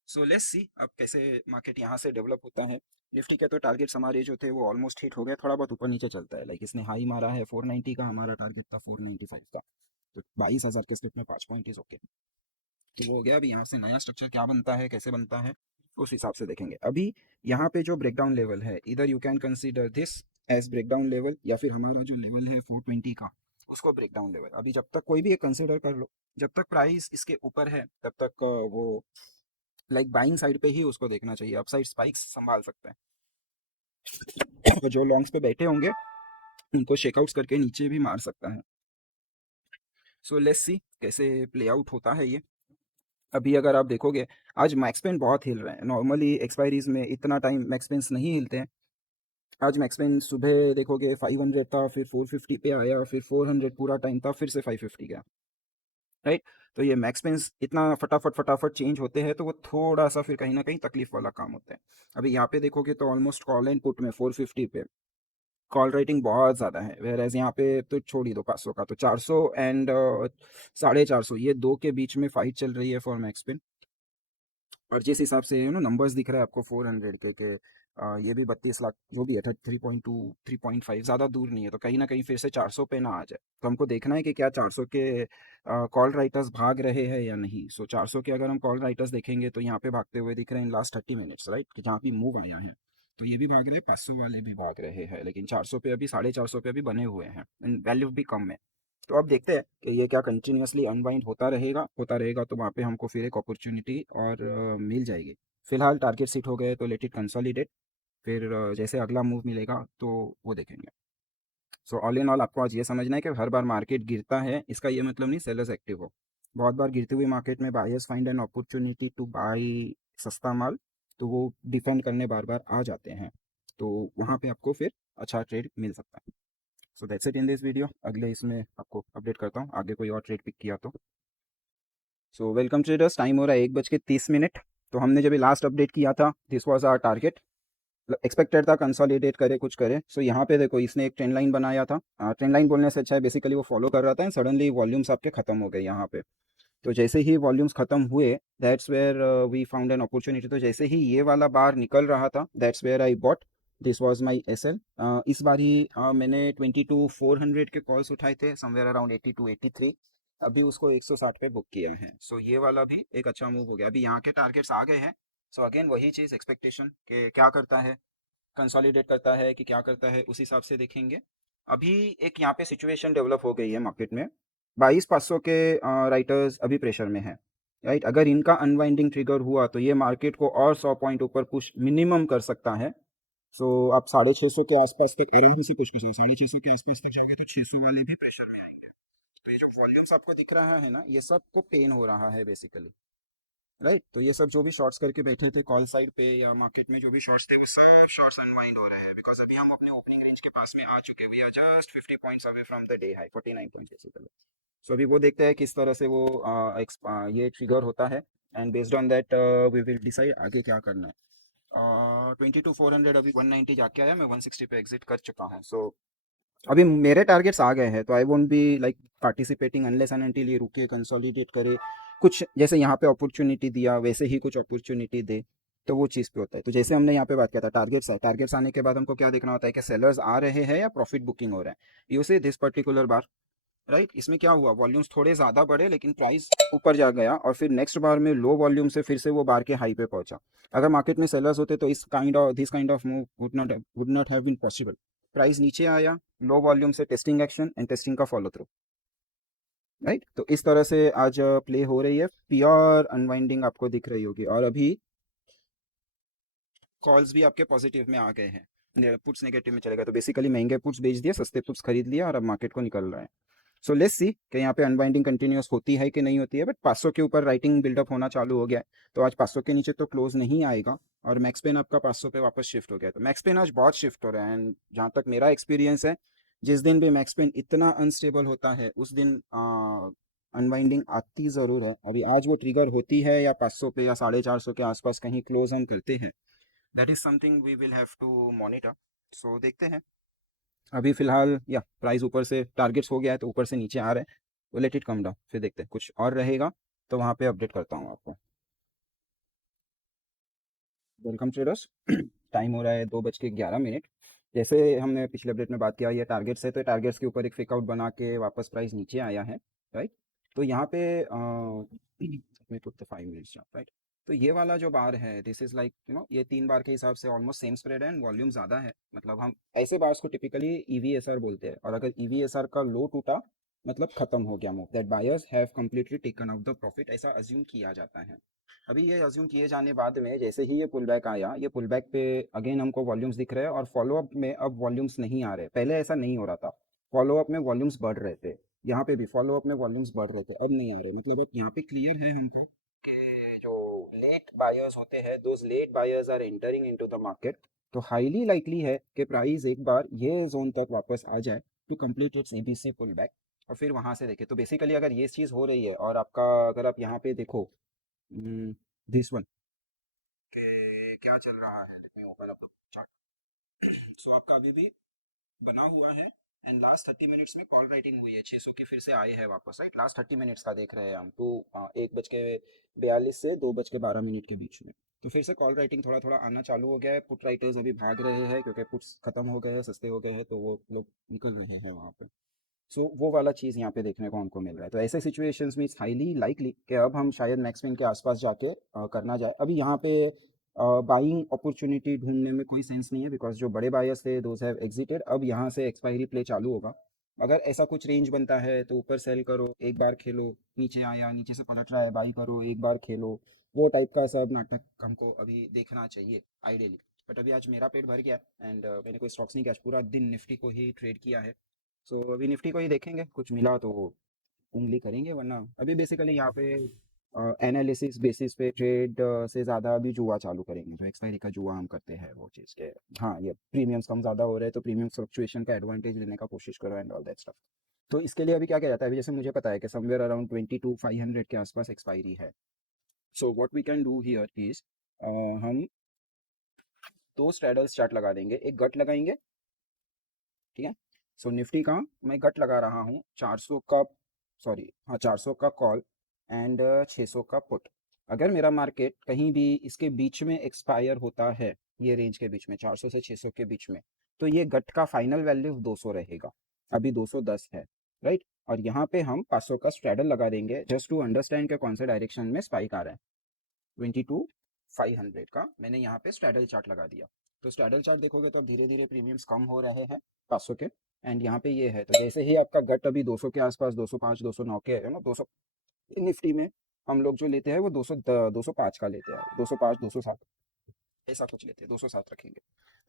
सो लेट्स सी अब कैसे मार्केट यहाँ से डेवलप होता है। निफ्टी के तो टारगेट्स हमारे जो थे वो ऑलमोस्ट हिट हो गए, थोड़ा बहुत ऊपर नीचे चलता है, लाइक इसने हाई मारा है 490 का, हमारा टारगेट था 495 का, तो 22,000 के स्लिप में 5 पॉइंट इज ओके। तो वो हो गया, अभी यहाँ से नया स्ट्रक्चर क्या बनता है कैसे बनता है उस हिसाब से देखेंगे। अभी यहाँ पे जो ब्रेकडाउन लेवल है, इधर you can consider this as breakdown level, या फिर हमारा जो लेवल है 420 का उसको ब्रेकडाउन लेवल, अभी जब तक कोई भी एक कंसीडर कर लो, जब तक प्राइस इसके ऊपर है तब तक वो लाइक बाइंग साइड पे ही उसको देखना चाहिए, अपसाइड स्पाइक्स संभाल सकते हैं, और जो लॉन्ग्स पे बैठे होंगे उनको शेकआउट्स करके नीचे भी मार सकता है। सो लेट्स सी कैसे प्ले आउट होता है ये। अभी अगर आप देखोगे आज मैक्सपेन बहुत हिल रहे हैं, नॉर्मली एक्सपायरीज में इतना टाइम मैक्सपेंस नहीं हिलते हैं, आज मैक्सपेन सुबह देखोगे 500 था, फिर 450 पे आया, फिर 400 पूरा टाइम था, फिर से 550 गया, राइट। तो ये मैक्स पेन्स इतना फटाफट फटाफट चेंज होते हैं, तो वो थोड़ा सा फिर कहीं ना कहीं तकलीफ वाला काम होता है। अभी यहाँ पे देखोगे तो ऑलमोस्ट कॉल एंड पुट में 450 पे कॉल राइटिंग बहुत ज़्यादा है, वेर एज यहाँ पे तो छोड़ ही दो 500 का, तो 400 एंड 450 ये दो के बीच में फाइट चल रही है फॉर मैक्स पेन। और जिस हिसाब से नंबर्स दिख रहे हैं आपको 400 के ये भी 32 लाख जो भी है, 3.2 3.5 ज़्यादा दूर नहीं है, तो कहीं ना कहीं फिर से 400 पे ना आ जाए। तो हमको देखना है कि क्या 400 के कॉल राइटर्स भाग रहे हैं या नहीं। सो 400 के अगर हम कॉल राइटर्स देखेंगे तो यहाँ पे भागते हुए दिख रहे हैं लास्ट 30 मिनट्स, राइट, कि जहाँ भी मूव आया है, तो ये भी भाग रहे हैं, 500 वाले भी भाग रहे हैं, लेकिन 400 पे अभी 450 पे अभी बने हुए हैं, वैल्यू भी कम है। तो अब देखते हैं कि ये क्या कंटिन्यूअसली अनवाइंड होता रहेगा तो वहाँ पे हमको फिर एक अपॉर्चुनिटी और मिल जाएगी। फिलहाल टारगेट हिट हो गए तो लेट इट कंसोलिडेट, फिर जैसे अगला मूव मिलेगा तो वो देखेंगे। सो ऑल इन ऑल आपको आज ये समझना है कि हर बार मार्केट गिरता है इसका ये मतलब नहीं सेलर्स एक्टिव हो। बहुत बार गिरती हुई मार्केट में buyers find an opportunity two by सस्ता माल, तो वो डिफेंड करने बार बार आ जाते हैं, तो वहाँ पे आपको फिर अच्छा ट्रेड मिल सकता है। So that's it in this video, अगले इसमें आपको अपडेट करता हूँ आगे कोई और ट्रेड पिक किया तो। सो वेलकम ट्रेडर्स, टाइम हो रहा है 1:30। तो हमने जब लास्ट अपडेट किया था this was our target, expected था कंसोलिडेट करे कुछ करे। सो यहाँ पे देखो इसने एक ट्रेंड लाइन बनाया था, ट्रेंड लाइन बोलने से अच्छा है बेसिकली वो फॉलो कर रहा था, एंड सडनली वॉल्यूम्स आपके खत्म हो गए यहाँ पे। तो जैसे ही वॉल्यूम्स खत्म हुए that's where we found an opportunity, तो जैसे ही ये वाला बार निकल रहा था that's where I bought, this was my SL. इस बार ही मैंने 22,400 के कॉल्स उठाए थे, समवेयर अराउंड 82 83, अभी उसको 160 पे बुक किया है। सो ये वाला भी एक अच्छा मूव हो गया, अभी यहाँ के टारगेट्स आ गए हैं। सो अगेन वही चीज़ एक्सपेक्टेशन के क्या करता है, कंसोलिडेट करता है कि क्या करता है, उस हिसाब से देखेंगे। अभी एक यहाँ पे सिचुएशन डेवलप हो गई है मार्केट में, 22,500 के राइटर्स अभी प्रेशर में है, राइट। अगर इनका अनवाइंडिंग ट्रिगर हुआ तो ये मार्केट को और 100 पॉइंट ऊपर पुश मिनिमम कर सकता है। सो आप 650 के आसपास तक आराम से पुश कर सकते, 650 के आसपास तक जाओगे तो 600 वाले भी प्रेशर में आएंगे। तो ये जो वॉल्यूम्स आपको दिख रहा है ना, ये सबको पेन हो रहा है बेसिकली, राइट। तो ये सब जो भी शॉर्ट्स करके बैठे थे कॉल साइड पे या मार्केट में जो भी शॉर्ट्स थे वो सब शॉर्ट्स अनवाइंड हो रहे हैं, बिकॉज अभी हम अपने ओपनिंग रेंज के पास में आ चुके हैं, we are just 50 points away from the day high, 49 points basically. So अभी वो देखते हैं किस तरह से वो ये ट्रिगर होता है, and based on that we will decide आगे क्या करना है। 22,400 अभी 190 जाके आया, मैं 160 पे एग्जिट कर चुका हूँ। सो अभी मेरे टारगेट्स आ गए हैं, तो I won't be like participating unless and until ये रुके कंसोलिडेट करे, कुछ जैसे यहाँ पे अपॉर्चुनिटी दिया वैसे ही कुछ अपॉर्चुनिटी दे, तो वो चीज़ पे होता है। तो जैसे हमने यहाँ पे बात किया था टारगेट्स है, टारगेट्स आने के बाद हमको क्या देखना होता है कि सेलर्स आ रहे हैं या प्रॉफिट बुकिंग हो रहा है। यू से दिस पर्टिकुलर बार, राइट, इसमें क्या हुआ, वॉल्यूम्स थोड़े ज़्यादा बढ़े लेकिन प्राइस ऊपर जा गया, और फिर नेक्स्ट बार में लो वॉल्यूम से फिर से वो बार के हाई पे पहुंचा। अगर मार्केट में सेलर्स होते तो इस kind of this kind of move would not have been possible. Price नीचे आया, लो वॉल्यूम से टेस्टिंग एक्शन एंड टेस्टिंग का फॉलो थ्रू, राइट। तो इस तरह से आज प्ले हो रही है, प्योर अनवाइंडिंग आपको दिख रही होगी, और अभी कॉल्स भी आपके पॉजिटिव में आ गए हैं, पुट्स नेगेटिव में चले गए, तो बेसिकली महंगे पुट्स बेच दिए, सस्ते पुट्स खरीद लिया, और अब मार्केट को निकल रहा है। सो लेट्स सी कि यहाँ पे अनबाइंडिंग कंटिन्यूस होती है कि नहीं होती है, बट 500 के ऊपर राइटिंग बिल्डअप होना चालू हो गया है, तो आज 500 के नीचे तो क्लोज नहीं आएगा, और मैक्स पेन आपका 500 पे वापस शिफ्ट हो गया, तो मैक्स पेन आज बहुत शिफ्ट हो रहा है। एंड जहाँ तक मेरा एक्सपीरियंस है, जिस दिन भी मैक्स पेन इतना अनस्टेबल होता है उस दिन अनवाइंडिंग आती ज़रूर है। अभी आज वो ट्रिगर होती है या 500 पे या 450 के आसपास कहीं क्लोज हम करते हैं, that is something we will have to monitor. So देखते हैं। अभी फिलहाल या प्राइस ऊपर से टारगेट्स हो गया है तो ऊपर से नीचे आ रहे हैं, तो लेट इट कम डाउन, फिर देखते हैं कुछ और रहेगा तो वहाँ पे अपडेट करता हूँ आपको। वेलकम ट्रेडर्स, टाइम हो रहा है 2:11। जैसे हमने पिछले अपडेट में बात किया, ये टारगेट्स है, तो टारगेट्स के ऊपर एक फेकआउट बना के वापस प्राइस नीचे आया है, राइट। तो यहाँ पे फाइव मिनट्स, राइट। तो ये वाला जो बार है दिस इज लाइक ये 3 बार के हिसाब से ऑलमोस्ट सेम स्प्रेड है एंड वॉल्यूम ज़्यादा है, मतलब हम ऐसे बार्स को टिपिकली ईवीएसआर बोलते हैं, और अगर ईवीएसआर का लो टूटा मतलब खत्म हो गया move, that buyers have completely taken out the profit, ऐसा अज्यूम किया जाता है। अभी ये अज्यूम किए जाने बाद में जैसे ही ये पुल बैक आया, ये पुल बैक पे अगेन हमको वॉल्यूम्स दिख रहे हैं, और फॉलोअप में अब वॉल्यूम्स नहीं आ रहे, पहले ऐसा नहीं हो रहा था, फॉलोअप में वॉल्यूम्स बढ़ रहे थे, यहाँ पे भी फॉलोअप में वॉल्यूम्स बढ़ रहे थे, अब नहीं आ रहे, मतलब अब यहाँ पे क्लियर है हमको कि जो लेट बायर्स होते हैं those late buyers are entering into the market, तो हाईली लाइकली है कि प्राइस एक बार ये जोन तक वापस आ जाए to complete its ABC pull back, और फिर वहाँ से देखें। तो बेसिकली अगर ये चीज़ हो रही है और आपका, अगर आप यहाँ पे देखो दिस वन कि क्या चल रहा है, let me open up the chart. So आपका अभी भी बना हुआ है, एंड लास्ट 30 मिनट्स में कॉल राइटिंग हुई है, 600 की फिर से आए हैं वापस, राइट। लास्ट 30 मिनट्स का देख रहे हैं हम, तो 1:42 से 2:12 के बीच में। तो फिर से कॉल राइटिंग थोड़ा थोड़ा आना चालू हो गया है। पुट राइटर्स अभी भाग रहे हैं क्योंकि पुट्स खत्म हो गए हैं, सस्ते हो गए हैं, तो वो लोग निकल रहे हैं वहाँ पे। सो वो वाला चीज़ यहाँ पे देखने को हमको मिल रहा है। तो ऐसे सिचुएशंस में इट्स हाईली लाइकली कि अब हम शायद मैक्सविन के आसपास जाके करना जाए। अभी यहाँ पे बाइंग अपॉर्चुनिटी ढूंढने में कोई सेंस नहीं है, बिकॉज जो बड़े बायर्स थे दोज हैव एग्जिटेड। अब यहाँ से एक्सपायरी प्ले चालू होगा। अगर ऐसा कुछ रेंज बनता है तो ऊपर सेल करो, एक बार खेलो, नीचे आया, नीचे से पलट रहा है, बाई करो, एक बार खेलो। वो टाइप का सब नाटक हमको अभी देखना चाहिए आइडियली। बट अभी आज मेरा पेट भर गया एंड मैंने कोई स्टॉक्स नहीं किया आज, पूरा दिन निफ्टी को ही ट्रेड किया है। सो अभी निफ्टी को ही देखेंगे, कुछ मिला तो उंगली करेंगे, वरना अभी बेसिकली यहाँ पे एनालिसिस बेसिस पे ट्रेड से ज़्यादा अभी जुआ चालू करेंगे। जो एक्सपायरी का जुआ हम करते हैं वो चीज़ के, हाँ ये प्रीमियम्स कम ज़्यादा हो रहे हैं तो प्रीमियम फ्लक्चुएशन का एडवांटेज लेने का कोशिश करो एंड ऑल दैट स्टफ। तो इसके लिए अभी क्या किया जाता है, अभी जैसे मुझे पता है कि समवेयर अराउंड 22,500 के आसपास एक्सपायरी है। So what we can do here is हम दो स्ट्रैडल चार्ट लगा देंगे, एक गट लगाएंगे, ठीक है। सो निफ्टी का मैं गट लगा रहा हूँ 400 का, सॉरी हाँ 400 का कॉल एंड 600 का पुट। अगर मेरा मार्केट कहीं भी इसके बीच में एक्सपायर होता है, ये रेंज के बीच में 400 से 600 के बीच में, तो ये गट का फाइनल वैल्यू 200 रहेगा। अभी 210 है, राइट। और यहाँ पे हम 500 का स्ट्रैडल लगा देंगे जस्ट टू अंडरस्टैंड के कौन से डायरेक्शन में स्पाइक आ रहा है। 22,500 का मैंने यहाँ पे स्ट्रैडल चार्ट लगा दिया। तो स्ट्रैडल चार्ट देखोगे तो अब धीरे धीरे प्रीमियम्स कम हो रहे हैं 500 के। एंड यहाँ पे ये है, तो जैसे ही आपका गट अभी 200 के आसपास, 205 209 के है ना, 200 निफ्टी में हम लोग जो लेते हैं वो 205 का लेते हैं, 205 207 ऐसा कुछ लेते हैं, 207 रखेंगे।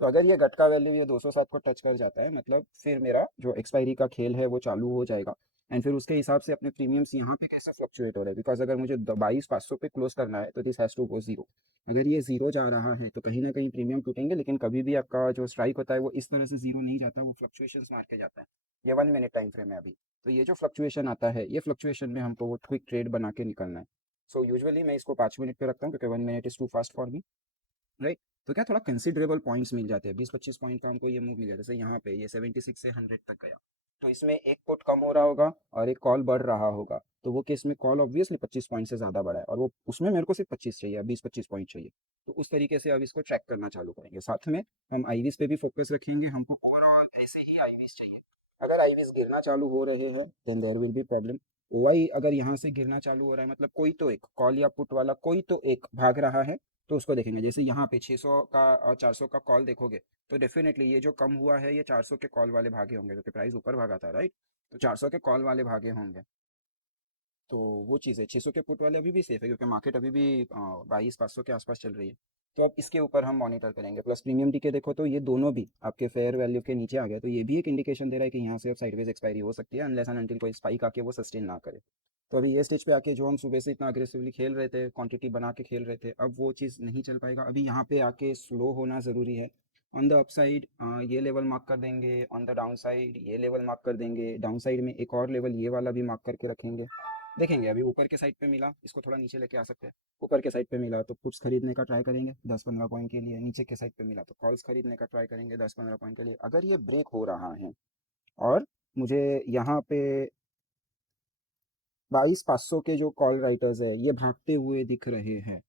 तो अगर ये गट का वैल्यू ये 207 को टच कर जाता है, मतलब फिर मेरा जो एक्सपायरी का खेल है वो चालू हो जाएगा। एंड फिर उसके हिसाब से अपने प्रीमियम्स यहाँ पे कैसे फ्लक्चुएट हो रहे हैं, बिकॉज अगर मुझे 22,500 पे क्लोज करना है तो this has to go zero. अगर ये जीरो जा रहा है तो कहीं ना कहीं प्रीमियम टूटेंगे, लेकिन कभी भी आपका जो स्ट्राइक होता है वो इस तरह से जीरो नहीं जाता, वो फ्लक्चुएशन मार के जाता है। ये 1 मिनट टाइम फ्रेम है अभी। तो ये जो फ्लक्चुएशन आता है, ये फ्लक्चुएशन में हमको वो क्विक ट्रेड बना के निकलना है। सो यूजुअली मैं इसको 5 मिनट पे रखता हूँ क्योंकि 1 minute is too fast for me, right. तो क्या थोड़ा कंसिडरेबल पॉइंट्स मिल जाते हैं, 20-25 पॉइंट का हमको ये मूव मिल जाता है। जैसे यहाँ पे ये 76 से 100 तक गया, तो इसमें एक पुट कम हो रहा होगा और एक कॉल बढ़ रहा होगा, तो वो केस में कॉल ऑब्वियसली 25 पॉइंट से ज़्यादा बढ़ा है, और वो उसमें मेरे को सिर्फ 25 चाहिए, 20-25 पॉइंट चाहिए। तो उस तरीके से अब इसको ट्रैक करना चालू करेंगे। साथ में हम आईवीज पे भी फोकस रखेंगे, हमको ओवरऑल ऐसे ही आईवीज चाहिए। अगर आईवीज गिरना चालू हो रहे हैं then there will be problem. ओवाई अगर यहाँ से गिरना चालू हो रहा है, मतलब कोई तो एक कॉल या पुट वाला कोई तो एक भाग रहा है, तो उसको देखेंगे। जैसे यहाँ पे 600 का और 400 का कॉल देखोगे तो डेफिनेटली ये जो कम हुआ है ये 400 के कॉल वाले भागे होंगे, क्योंकि प्राइस ऊपर भागा था, राइट। तो 400 के कॉल वाले भागे होंगे। तो वो चीज़ है, 600 के पुट वाले अभी भी सेफ है क्योंकि मार्केट अभी भी 22,500 के आसपास चल रही है। तो अब इसके ऊपर हम मॉनिटर करेंगे। प्लस प्रीमियम डी के देखो तो ये दोनों भी आपके फेयर वैल्यू के नीचे आ गए, तो ये भी एक इंडिकेशन दे रहा है कि यहाँ से अब साइडवेज एक्सपायरी हो सकती है, अनलेस एंड अनटिल कोई स्पाइक आके वो सस्टेन ना करे। तो अभी ये स्टेज पे आके जो हम सुबह से इतना अग्रेसिवली खेल रहे थे, क्वांटिटी बना के खेल रहे थे, अब वो चीज़ नहीं चल पाएगा। अभी यहाँ पे आके स्लो होना ज़रूरी है। ऑन द अपसाइड ये लेवल मार्क कर देंगे, ऑन द डाउन साइड ये लेवल मार्क कर देंगे, डाउन साइड में एक और लेवल ये वाला भी मार्क करके रखेंगे। देखेंगे अभी ऊपर के साइड पे मिला, इसको थोड़ा नीचे लेके आ सकते हैं। ऊपर के साइड पे मिला तो पुट्स खरीदने का ट्राई करेंगे 10-15 पॉइंट के लिए, नीचे के साइड पे मिला तो कॉल्स खरीदने का ट्राई करेंगे 10-15 पॉइंट के लिए। अगर ये ब्रेक हो रहा है और मुझे यहाँ पे 22,500 के जो कॉल राइटर्स है ये भागते हुए दिख रहे हैं,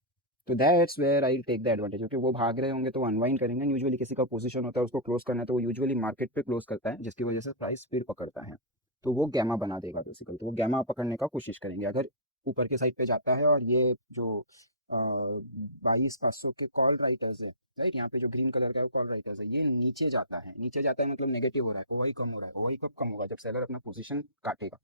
तो that's where I take the advantage. क्योंकि वो भाग रहे होंगे तो अनवाइंड करेंगे। यूजुअली किसी का पोजीशन होता है उसको क्लोज करना है तो वो यूजुअली मार्केट पे क्लोज करता है, जिसकी वजह से प्राइस स्पीड पकड़ता है। तो वो गैमा बना देगा बेसिकली, तो वो गैमा पकड़ने का कोशिश करेंगे। अगर ऊपर के साइड पे जाता है और ये जो 22,500 के कॉल राइटर्स है, राइट, यहाँ पे जो ग्रीन कलर का कॉल राइटर्स है ये नीचे जाता है, नीचे जाता है मतलब नेगेटिव हो रहा है, वही कम हो रहा है, वही कब कम होगा जब सेलर अपना पोजीशन काटेगा,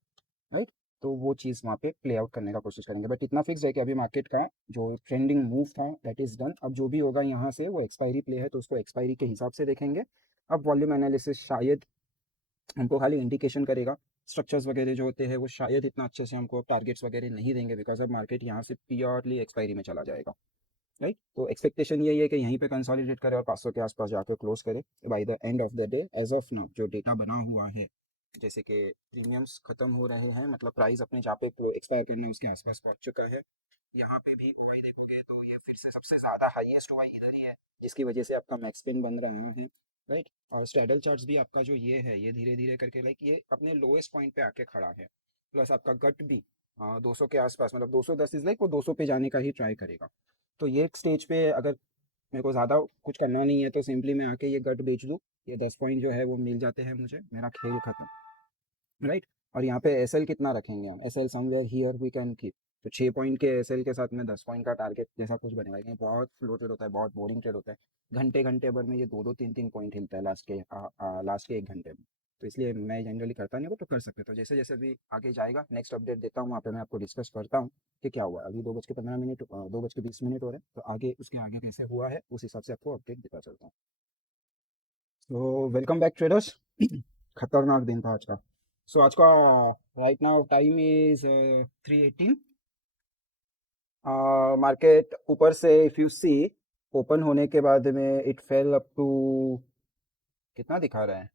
राइट। तो वो चीज़ वहाँ पे प्ले आउट करने का कोशिश करेंगे। बट इतना फिक्स है कि अभी मार्केट का जो ट्रेंडिंग मूव था दैट इज़ डन। अब जो भी होगा यहाँ से वो एक्सपायरी प्ले है, तो उसको एक्सपायरी के हिसाब से देखेंगे। अब वॉल्यूम एनालिसिस शायद हमको खाली इंडिकेशन करेगा, स्ट्रक्चर्स वगैरह जो होते हैं वो शायद इतना अच्छे से हमको टारगेट्स वगैरह नहीं देंगे, बिकॉज अब मार्केट यहाँ से प्योरली एक्सपायरी में चला जाएगा। राइट। तो एक्सपेक्टेशन यही है कि यहीं पे कंसोलिडेट करे और 500 के आसपास जाके क्लोज करे by the end of the day. As of now जो डेटा बना हुआ है, जैसे कि प्रीमियम्स खत्म हो रहे हैं, मतलब प्राइस अपने जहाँ पे एक्सपायर करना है उसके आसपास पहुंच चुका है। यहाँ पे भी ओवाई देखोगे तो ये फिर से सबसे ज़्यादा हाईएस्ट ओवाई इधर ही है, जिसकी वजह से आपका मैक्स पिन बन रहा है। राइट। और स्ट्रैडल चार्ट्स भी आपका जो ये है, ये धीरे धीरे करके लाइक ये अपने लोएस्ट पॉइंट पे आके खड़ा है। प्लस आपका गट भी 200 के आसपास, मतलब 210 इज लाइक वो 200 पे जाने का ही ट्राई करेगा। तो ये एक स्टेज पे अगर मेरे को ज़्यादा कुछ करना नहीं है तो सिंपली मैं आके ये गट बेच दूँ, ये 10 पॉइंट जो है वो मिल जाते हैं मुझे, मेरा खेल खत्म। राइट। और यहाँ पे एस एल कितना रखेंगे हम, S L somewhere here we can keep. तो 6 पॉइंट के एस एल के साथ में 10 पॉइंट का टारगेट जैसा कुछ बनेगा। ये बहुत फ्लो ट्रेड होता है, बहुत बोरिंग ट्रेड होता है। घंटे घंटे भर में ये दो दो तीन तीन पॉइंट हिलता है लास्ट के 1 घंटे में। तो इसलिए मैं जनरली करता नहीं, वो तो कर सकते। तो जैसे जैसे भी आगे जाएगा नेक्स्ट अपडेट देता हूँ, वहाँ पे मैं आपको डिस्कस करता हूँ कि क्या हुआ। अभी 2:15 2:20 हो रहे हैं, तो आगे उसके आगे कैसे हुआ है उस हिसाब से आपको अपडेट देता चलता हूँ। तो वेलकम बैक ट्रेडर्स। खतरनाक दिन था आज का। सो आज का right now time is 3:18। Market ऊपर से इफ यू सी ओपन होने के बाद में इट फेल अप टू, कितना दिखा रहा है,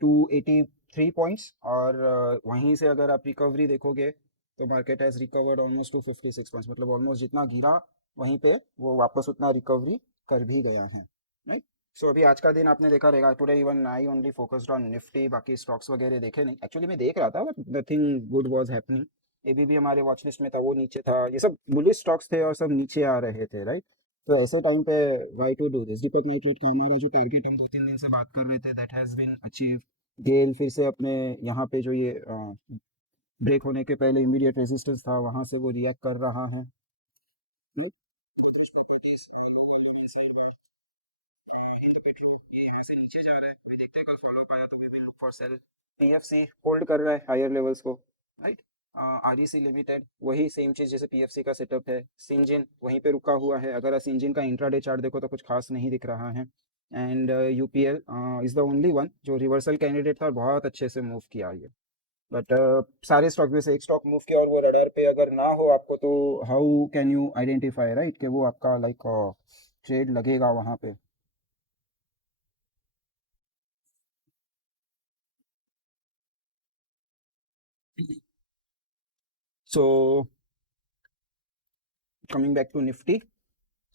283 पॉइंट्स। और वहीं से अगर आप रिकवरी देखोगे तो market has recovered almost 256 points, मतलब ऑलमोस्ट जितना गिरा वहीं पे वो वापस उतना रिकवरी कर भी गया है। राइट। सो अभी आज का दिन आपने देखा रहेगा, today even I only focused on Nifty, बाकी स्टॉक्स वगैरह देखे नहीं। एक्चुअली मैं देख रहा था but nothing good was happening. ABB हमारे वॉच लिस्ट में था, वो नीचे था, ये सब बुलिश स्टॉक्स थे और सब नीचे आ रहे थे। राइट। तो ऐसे टाइम पे why to do this. Deepak Nitrate का हमारा जो टारगेट हम 2-3 दिन से बात कर रहे थे, दैट हैज़ बीन अचीव। गेल फिर से अपने यहाँ पे जो ये ब्रेक होने के पहले इमीडिएट रेजिस्टेंस था वहां से वो रिएक्ट कर रहा है। मतलब ये ऐसे नीचे जा रहा है, अभी देखते हैं कल फॉलो पाया तो we will look for sell. PFC hold कर रहा है हायर लेवल्स को। राइट। आरईसी लिमिटेड वही सेम चीज जैसे पीएफसी का सेटअप है। सिंजिन वहीं पे रुका हुआ है, अगर सिंजिन का इंट्राडे चार्ट देखो तो कुछ खास नहीं दिख रहा है। And UPL is the only one जो रिवर्सल कैंडिडेट था और बहुत अच्छे से मूव किया ये। बट सारे स्टॉक में से एक स्टॉक मूव किया और वो रडार पे अगर ना हो आपको, तो how can you identify right कि वो आपका लाइक ट्रेड लगेगा वहाँ पे। So coming back to Nifty.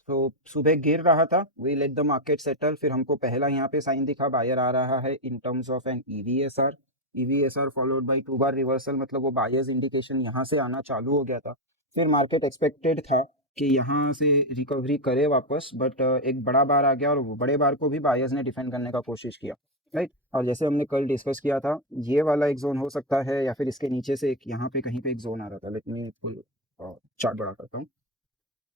तो सुबह गिर रहा था, we let the market settle, फिर हमको पहला यहाँ पे साइन दिखा बायर आ रहा है in terms of an EVSR. EVSR followed by 2 bar reversal, मतलब वो बायर्स इंडिकेशन यहाँ से आना चालू हो गया था। फिर मार्केट एक्सपेक्टेड था कि यहाँ से रिकवरी करे वापस, बट एक बड़ा बार आ गया और वो बड़े बार को भी बायर्स ने डिफेंड करने का कोशिश किया। राइट। और जैसे हमने कल डिस्कस किया था, ये वाला एक जोन हो सकता है या फिर इसके नीचे से एक यहाँ पे कहीं पे एक जोन आ रहा था। लेट मी फुल चार्ट बड़ा करता हूँ।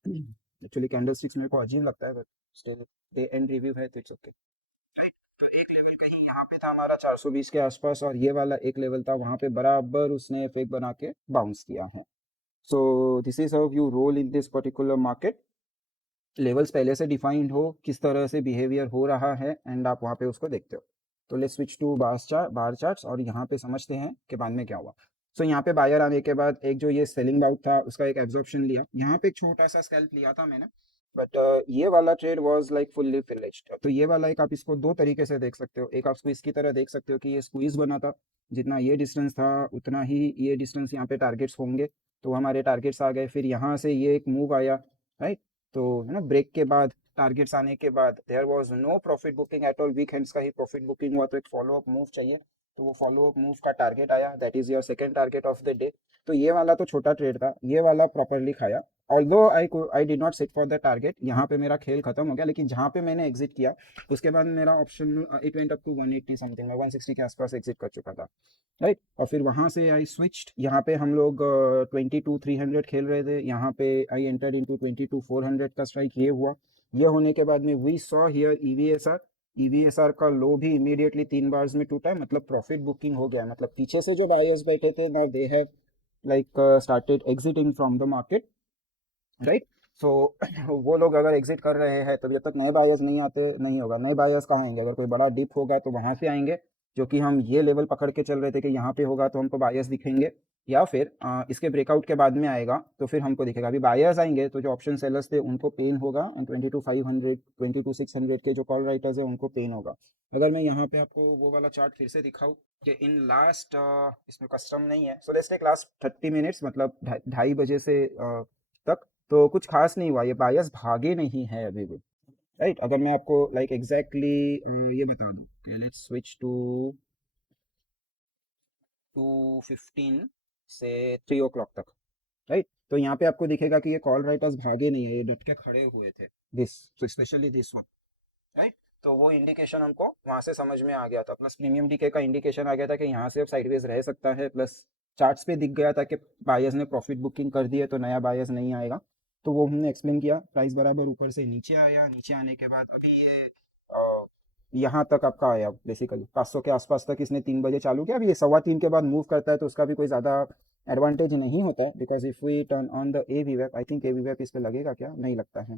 एक्चुअली कैंडल स्टिक्स मेरे को अजीब लगता है but still day and review है तो इट्स ओके। तो एक लेवल कहीं यहाँ पे था हमारा 420 के आसपास, और ये वाला एक लेवल था वहाँ पे बराबर उसने फेक बना के बाउंस किया है। So this is how you roll in this particular market. Levels पहले से डिफाइंड हो किस तरह से बिहेवियर हो रहा है एंड आप वहाँ पे उसको देखते हो। तो let's switch to bar charts और यहाँ पे समझते हैं कि बाद में क्या हुआ। सो यहाँ पे बायर आने के बाद एक जो ये सेलिंग बाउट था उसका एक एब्जॉर्प्शन लिया, यहाँ पे एक छोटा सा स्कैल्प लिया था मैंने। बट ये वाला ट्रेड वाज लाइक फुल्ली फिलेज्ड। तो ये वाला एक आप इसको दो तरीके से देख सकते हो। एक आप इसको इसकी तरह देख सकते हो कि ये स्क्वीज बना था, जितना ये डिस्टेंस था उतना ही ये डिस्टेंस यहाँ पे टारगेट्स होंगे, तो हमारे टारगेट्स आ गए। फिर यहाँ से ये एक मूव आया। राइट। तो है ना, ब्रेक के बाद टारगेट्स आने के बाद there was no profit booking at all, weekends का ही प्रॉफिट बुकिंग हुआ, तो एक फॉलो अप मूव चाहिए। तो वो फॉलो अप मूव का टारगेट आया, that is your second target of the day. तो ये वाला तो छोटा ट्रेड था, ये वाला प्रॉपरली खाया। Although I did not sit for the target, यहाँ पे मेरा खेल खत्म हो गया। लेकिन जहाँ पे मैंने एग्जिट किया उसके बाद मेरा option it went up to 180 something, मैं 160 के आसपास एग्जिट कर चुका था। राइट। और फिर वहां से आई स्विच्ड, यहाँ पे हम लोग 22 300 खेल रहे थे, यहाँ पे आई एंटर इनटू 22 400 का स्ट्राइक ये हुआ। ये होने के बाद में वी सॉ हियर ईवीएसआर। ईवीएसआर का लो भी इमीडिएटली 3 बार्स में टूटा है, मतलब प्रॉफिट बुकिंग हो गया है। मतलब पीछे से जो बायर्स बैठे थे now they have like started exiting from the market. Right. So वो लोग अगर एग्जिट कर रहे हैं तो जब तक नए बायर्स नहीं आते नहीं होगा। नए बायर्स कहाँ आएंगे, अगर कोई बड़ा डिप होगा तो वहां से आएंगे, जो कि हम ये लेवल पकड़ के चल रहे थे कि यहाँ पे होगा तो हमको बायर्स दिखेंगे। या फिर इसके ब्रेकआउट के बाद में आएगा तो फिर हमको दिखेगा। अभी बायर्स आएंगे तो जो ऑप्शन सेलर्स थे उनको पेन होगा, एंड 22,500 22,600 के जो कॉल राइटर्स है उनको पेन होगा। अगर मैं यहाँ पे आपको वो वाला चार्ट फिर से दिखाऊँ कि इन लास्ट, इसमें कस्टम नहीं है, so let's take last 30 minutes, मतलब 2:30 बजे से तक तो कुछ खास नहीं हुआ, ये बायर्स भागे नहीं है अभी भी, राइट। अगर मैं आपको लाइक एग्जैक्टली ये बता दूँ, लेट्स स्विच टू 2:15 से 3 o'clock तक, राइट। तो यहाँ पे आपको दिखेगा कि ये कॉल राइटर्स भागे नहीं है, ये डट के खड़े हुए थे, दिस, तो स्पेशली दिस वन, राइट। तो वो इंडिकेशन हमको वहां से समझ में आ गया था, प्लस प्रीमियम डीके का इंडिकेशन आ गया था कि यहाँ से अब साइडवेज रह सकता है, प्लस चार्ट्स पे दिख गया था कि बायर्स ने प्रॉफिट बुकिंग कर दी है तो नया बायर्स नहीं आएगा। तो वो हमने एक्सप्लेन किया, प्राइस बराबर ऊपर से नीचे आया, नीचे आने के बाद अभी ये यहाँ तक आपका आया, बेसिकली 500 के आसपास तक इसने 3 बजे चालू किया। अभी ये 3:15 के बाद मूव करता है तो उसका भी कोई ज़्यादा एडवांटेज नहीं होता है, because if we turn on the A V web, I think A V web इस पे लगेगा क्या, नहीं लगता है,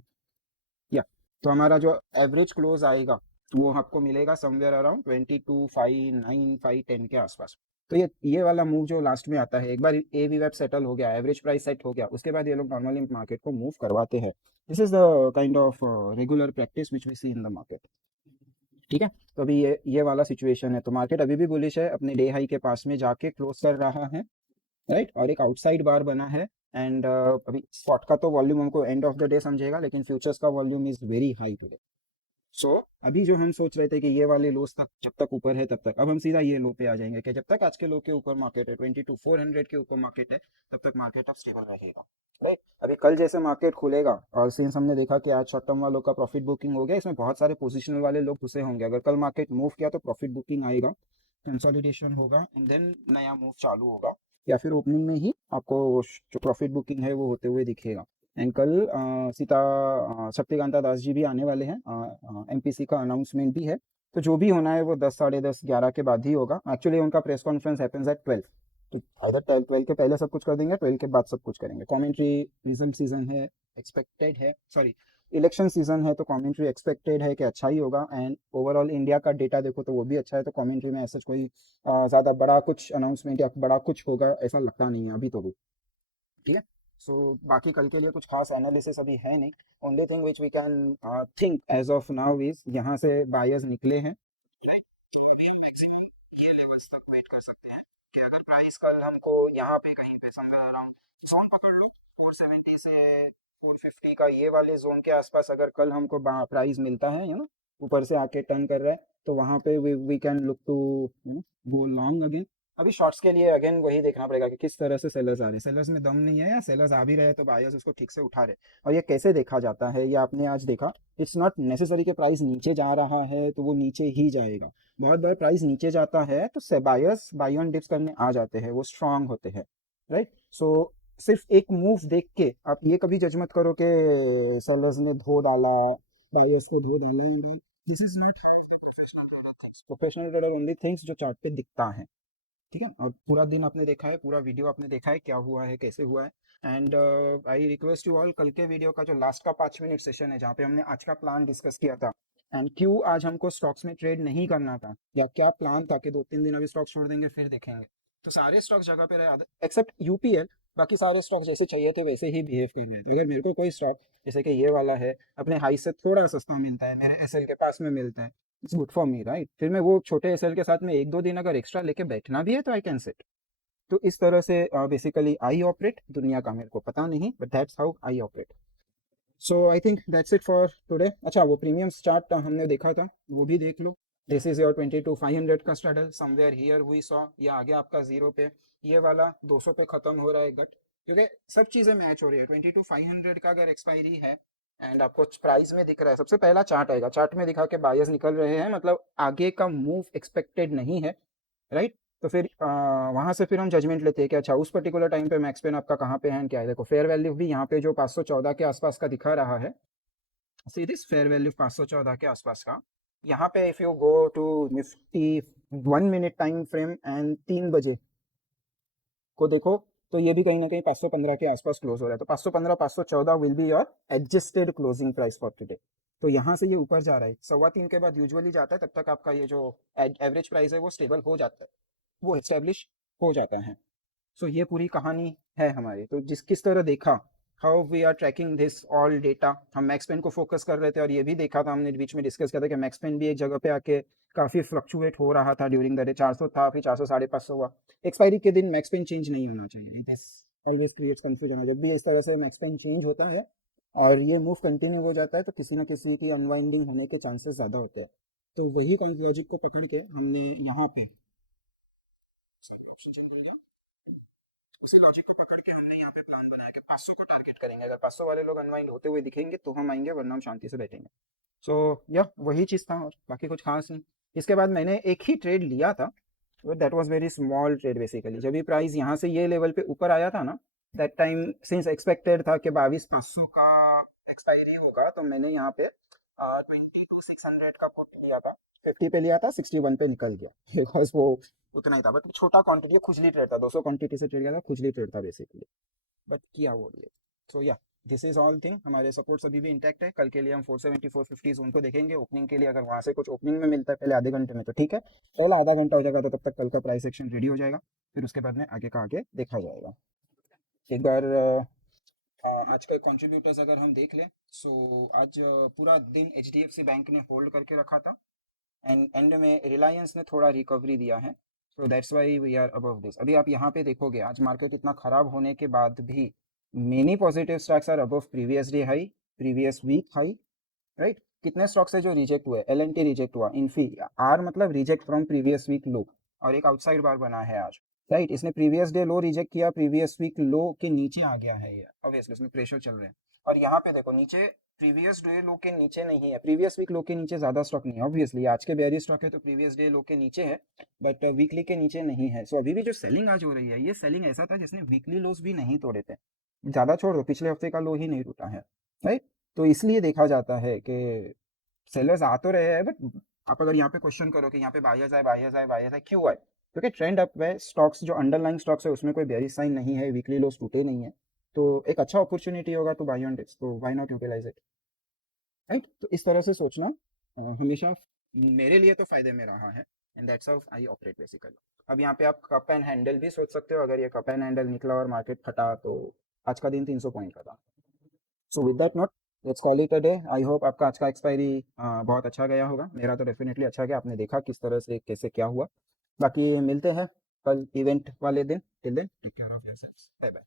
या। तो हमारा जो एवरेज क्लोज आएगा वो आपको मिलेगा समवेयर अराउंड 22,509 510 के आसपास। तो ये वाला मूव जो लास्ट में आता है, एक बार ए वी वेब सेटल हो गया, एवरेज प्राइस सेट हो गया, उसके बाद ये लोग नॉर्मली मार्केट को मूव करवाते हैं। This is the kind of regular practice which we see in the market, ठीक है। तो अभी ये वाला सिचुएशन है, तो मार्केट अभी भी बुलिश है, अपने डे हाई के पास में जाके क्लोज कर रहा है, राइट। और एक आउटसाइड बार बना है, एंड अभी स्पॉट का तो वॉल्यूम हमको एंड ऑफ द डे समझेगा, लेकिन फ्यूचर्स का volume is very high today. So अभी जो हम सोच रहे थे कि ये वाले लोस तक जब तक ऊपर है तब तक, अब हम सीधा ये लो पे आ जाएंगे कि जब तक आज के लो के ऊपर मार्केट है, 22,400 के ऊपर मार्केट है, तब तक मार्केट अब स्टेबल रहेगा, राइट। अभी कल जैसे मार्केट खुलेगा, और सिंस हमने देखा कि आज शॉर्ट टर्म वालों का प्रॉफिट बुकिंग हो गया, इसमें बहुत सारे पोजिशनल वाले लोग घुसे होंगे, अगर कल मार्केट मूव किया तो प्रॉफिट बुकिंग आएगा, कंसोलिडेशन होगा, एंड देन नया मूव चालू होगा, या फिर ओपनिंग में ही आपको जो प्रॉफिट बुकिंग है वो होते हुए दिखेगा। एंड कल सीता शक्तिकांता दास जी भी आने वाले हैं, एमपीसी का अनाउंसमेंट भी है, तो जो भी होना है वो 10 10:30 11 के बाद ही होगा। एक्चुअली उनका प्रेस कॉन्फ्रेंस हैपेंस एट 12, तो अगर 12 के पहले सब कुछ कर देंगे, 12 के बाद सब कुछ करेंगे। कमेंट्री, रिजल्ट सीजन है, एक्सपेक्टेड है, सॉरी इलेक्शन सीजन है, तो कमेंट्री एक्सपेक्टेड है कि अच्छा ही होगा, एंड ओवरऑल इंडिया का डेटा देखो तो वो भी अच्छा है, तो कमेंट्री में ऐसा कोई ज़्यादा बड़ा कुछ अनाउंसमेंट या बड़ा कुछ होगा ऐसा लगता नहीं है अभी तो भी, ठीक है। सो बाकी कल के लिए कुछ खास एनालिसिस अभी है नहीं। Only thing which we can think as of now is यहाँ से बायर्स निकले हैं, मैक्सिमम ये लेवल्स तक वेट कर सकते हैं कि अगर प्राइस कल हमको यहाँ पे कहीं पे समवेयर अराउंड जोन पकड़ लो, 470 से 450 का ये वाले जोन के आसपास अगर कल हमको प्राइस मिलता है, ऊपर से आके टर्न कर रहा है, तो वहाँ पे we can look to go long again. अभी शॉर्ट्स के लिए अगेन वही देखना पड़ेगा कि किस तरह से सेलर्स आ रहे हैं, सेलर्स में दम नहीं है, या सेलर्स आ भी रहे तो बायर्स उसको ठीक से उठा रहे। और ये कैसे देखा जाता है, ये आपने आज देखा, इट्स नॉट नेसेसरी कि प्राइस नीचे जा रहा है तो वो नीचे ही जाएगा। बहुत बार प्राइस नीचे जाता है तो बायर्स बाई ऑन डिप्स करने आ जाते हैं, वो स्ट्रांग होते हैं, राइट। सो सिर्फ एक मूव देख के आप ये कभी जज मत करो कि सेलर्स ने धो डाला, बायर्स को धो डाला। This is not how the professional trader thinks, professional trader only thinks जो चार्ट पे दिखता है, ठीक है। और पूरा दिन आपने देखा है, पूरा वीडियो आपने देखा है क्या हुआ है, कैसे हुआ है। And I request you all, कल के वीडियो का जो लास्ट का 5 मिनट सेशन है जहाँ पे हमने आज का प्लान डिस्कस किया था, एंड क्यों आज हमको स्टॉक्स में ट्रेड नहीं करना था, या क्या प्लान था कि 2-3 दिन अभी स्टॉक छोड़ देंगे फिर देखेंगे, तो सारे स्टॉक्स जगह पे रहे एक्सेप्ट यूपीएल। बाकी सारे स्टॉक्स जैसे चाहिए थे वैसे ही बिहेव कर रहे हैं। तो अगर मेरे को कोई स्टॉक जैसे कि ये वाला है अपने हाई से थोड़ा सस्ता मिलता है, मेरे एसएल के पास में मिलता है, it's good for me, right. फिर मैं वो छोटे एसएल के साथ में 1-2 दिन अगर एक्स्ट्रा लेके बैठना भी है तो आई कैन सेट। तो इस तरह से बेसिकली आई ऑपरेट, दुनिया का मेरे को पता नहीं, but that's how I operate. So I think that's it for today. अच्छा, वो प्रीमियम चार्ट हमने देखा था, वो भी देख लो। दिस इज योर 22,500 का struggle, somewhere here we saw, ये आ गया आपका जीरो पे, ये वाला 200 पे खत्म हो रहा है गट, क्योंकि सब चीजें मैच हो रही है। 22,500 का अगर एक्सपायरी है एंड आपको प्राइस में दिख रहा है, सबसे पहला चार्ट आएगा, चार्ट में दिखा के बायर्स निकल रहे हैं, मतलब आगे का मूव एक्सपेक्टेड नहीं है, राइट। तो फिर वहां से फिर हम जजमेंट लेते हैं कि अच्छा उस पर्टिकुलर टाइम पे मैक्स पेन आपका कहाँ पे है क्या है। देखो फेयर वैल्यू भी यहाँ पे जो 514 के आसपास का दिखा रहा है, सी दिस फेयर वैल्यू 514 के आसपास का, यहाँ पे if you go to Nifty 1 minute time frame and 3 बजे को देखो, तो ये भी कहीं ना कहीं 515 के आसपास क्लोज हो रहा है, तो 515 514 will be your adjusted closing price for today. तो यहाँ से ये ऊपर जा रहा है, 3:15 के बाद यूजुअली जाता है, तब तक आपका ये जो एवरेज प्राइस है वो स्टेबल हो जाता है, वो एस्टेब्लिश हो जाता है। सो ये पूरी कहानी है हमारी। तो जिस किस तरह देखा, how we are tracking this all data, हम मैक्स पेन को फोकस कर रहे थे और ये भी देखा था हमने, बीच में डिस्कस किया था कि मैक्स पेन भी एक जगह पे आके काफ़ी फ्लक्चुएट हो रहा था ड्यूरिंग द डे, 400 था फिर 400 550 हुआ। एक्सपायरी के दिन मैक्स पेन चेंज नहीं होना चाहिए, इट ऑलवेज क्रिएट्स कंफ्यूजन। जब भी इस तरह से मैक्स पेन चेंज होता है और ये मूव कंटिन्यू हो जाता है तो किसी ना किसी की अनवाइंडिंग होने के चांसेस ज़्यादा होते हैं। तो वही लॉजिक को पकड़ के हमने यहाँ पे ऑप्शन चेंज कर लिया, उसी लॉजिक को पकड़ के हमने यहाँ पे प्लान बनाया कि 500 को टारगेट करेंगे, अगर 500 वाले लोग अनवाइंड होते हुए दिखेंगे तो हम आएंगे, वरना हम शांति से बैठेंगे। सो या वही चीज़ था और बाकी कुछ खास नहीं। इसके बाद मैंने एक ही ट्रेड लिया था, that was very small trade basically. जब भी प्राइस यहाँ से ये लेवल पे ऊपर आया था ना, दैट टाइम सिंस एक्सपेक्टेड था कि 22,500 का एक्सपायरी होगा, तो मैंने यहाँ पे 22,600 का पुट लिया था। 50 पे लिया था, 61 पे निकल गया बिकॉज वो उतना ही था, बट छोटा क्वांटिटी, खुजली ट्रेड था, 200 क्वांटिटी से ट्रेड किया था, खुजली ट्रेड था बेसिकली, बट किया वो लिए। सो या दिस इज ऑल थिंग। हमारे सपोर्ट्स अभी भी इंटैक्ट है। कल के लिए हम 470 450 जोन को देखेंगे ओपनिंग के लिए। अगर वहां से कुछ ओपनिंग में मिलता है पहले आधे घंटे में तो ठीक है, पहला आधा घंटा हो जाएगा तो तब तक कल का प्राइस एक्शन रेडी हो जाएगा, फिर उसके बाद में आगे का आगे देखा जाएगा। एक बार आज का कंट्रीब्यूटर्स अगर हम देख लें, सो आज पूरा दिन H D F C bank ने होल्ड करके रखा था एंड एंड में रिलायंस ने थोड़ा रिकवरी दिया है, so that's why we are above this. अभी आप यहाँ पे देखोगे आज मार्केट इतना खराब होने के बाद भी many positive stocks are above previous day high, previous week high, right. कितने स्टॉक्स है जो रिजेक्ट हुए, एल एन टी रिजेक्ट हुआ, इन्फी, आर मतलब reject from previous week low, और एक आउटसाइड बार बना है आज, राइट। इसने प्रीवियस डे लो रिजेक्ट किया, प्रीवियस वीक लो के नीचे आ गया है ये, ऑब्वियसली इसमें प्रेशर चल रहे हैं। और यहाँ पे देखो नीचे प्रीवियस डे लो के नीचे नहीं है, प्रीवियस वीक लो के नीचे ज्यादा स्टॉक नहीं है, ऑब्वियसली आज के बेयरिश स्टॉक है तो प्रीवियस डे लो के नीचे है, बट वीकली के नीचे नहीं है। सो अभी भी जो सेलिंग आज हो रही है, ये सेलिंग ऐसा था जिसने वीकली लोस भी नहीं तोड़े थे, ज्यादा छोड़ दो पिछले हफ्ते का लो ही नहीं टूटा है, राइट। तो इसलिए देखा जाता है कि सेलर्स आ तो रहे हैं, बट आप अगर यहाँ पे क्वेश्चन करो कि यहाँ पे बायर्स आए बायर्स आए बायर्स आए क्यों आए, क्योंकि ट्रेंड अप है, स्टॉक्स जो अंडरलाइंग स्टॉक्स है उसमें कोई बेयरिश साइन नहीं है, वीकली लोस टूटे नहीं है, तो एक अच्छा अपॉर्चुनिटी होगा टू बाय ऑन डिप्स, तो why not utilize it, right. तो इस तरह से सोचना हमेशा मेरे लिए तो फायदे में रहा है, and that's how I operate basically. अब यहाँ पे आप कप एंड हैंडल भी सोच सकते हो, अगर ये कप एंड हैंडल निकला और मार्केट फटा तो आज का दिन 300 पॉइंट का था। So with that note let's call it a day. I hope आपका आज का एक्सपायरी बहुत अच्छा गया होगा, मेरा तो डेफिनेटली अच्छा गया, आपने देखा किस तरह से कैसे क्या हुआ। बाकी मिलते हैं कल इवेंट वाले दिन, till then take care of yourselves, bye bye.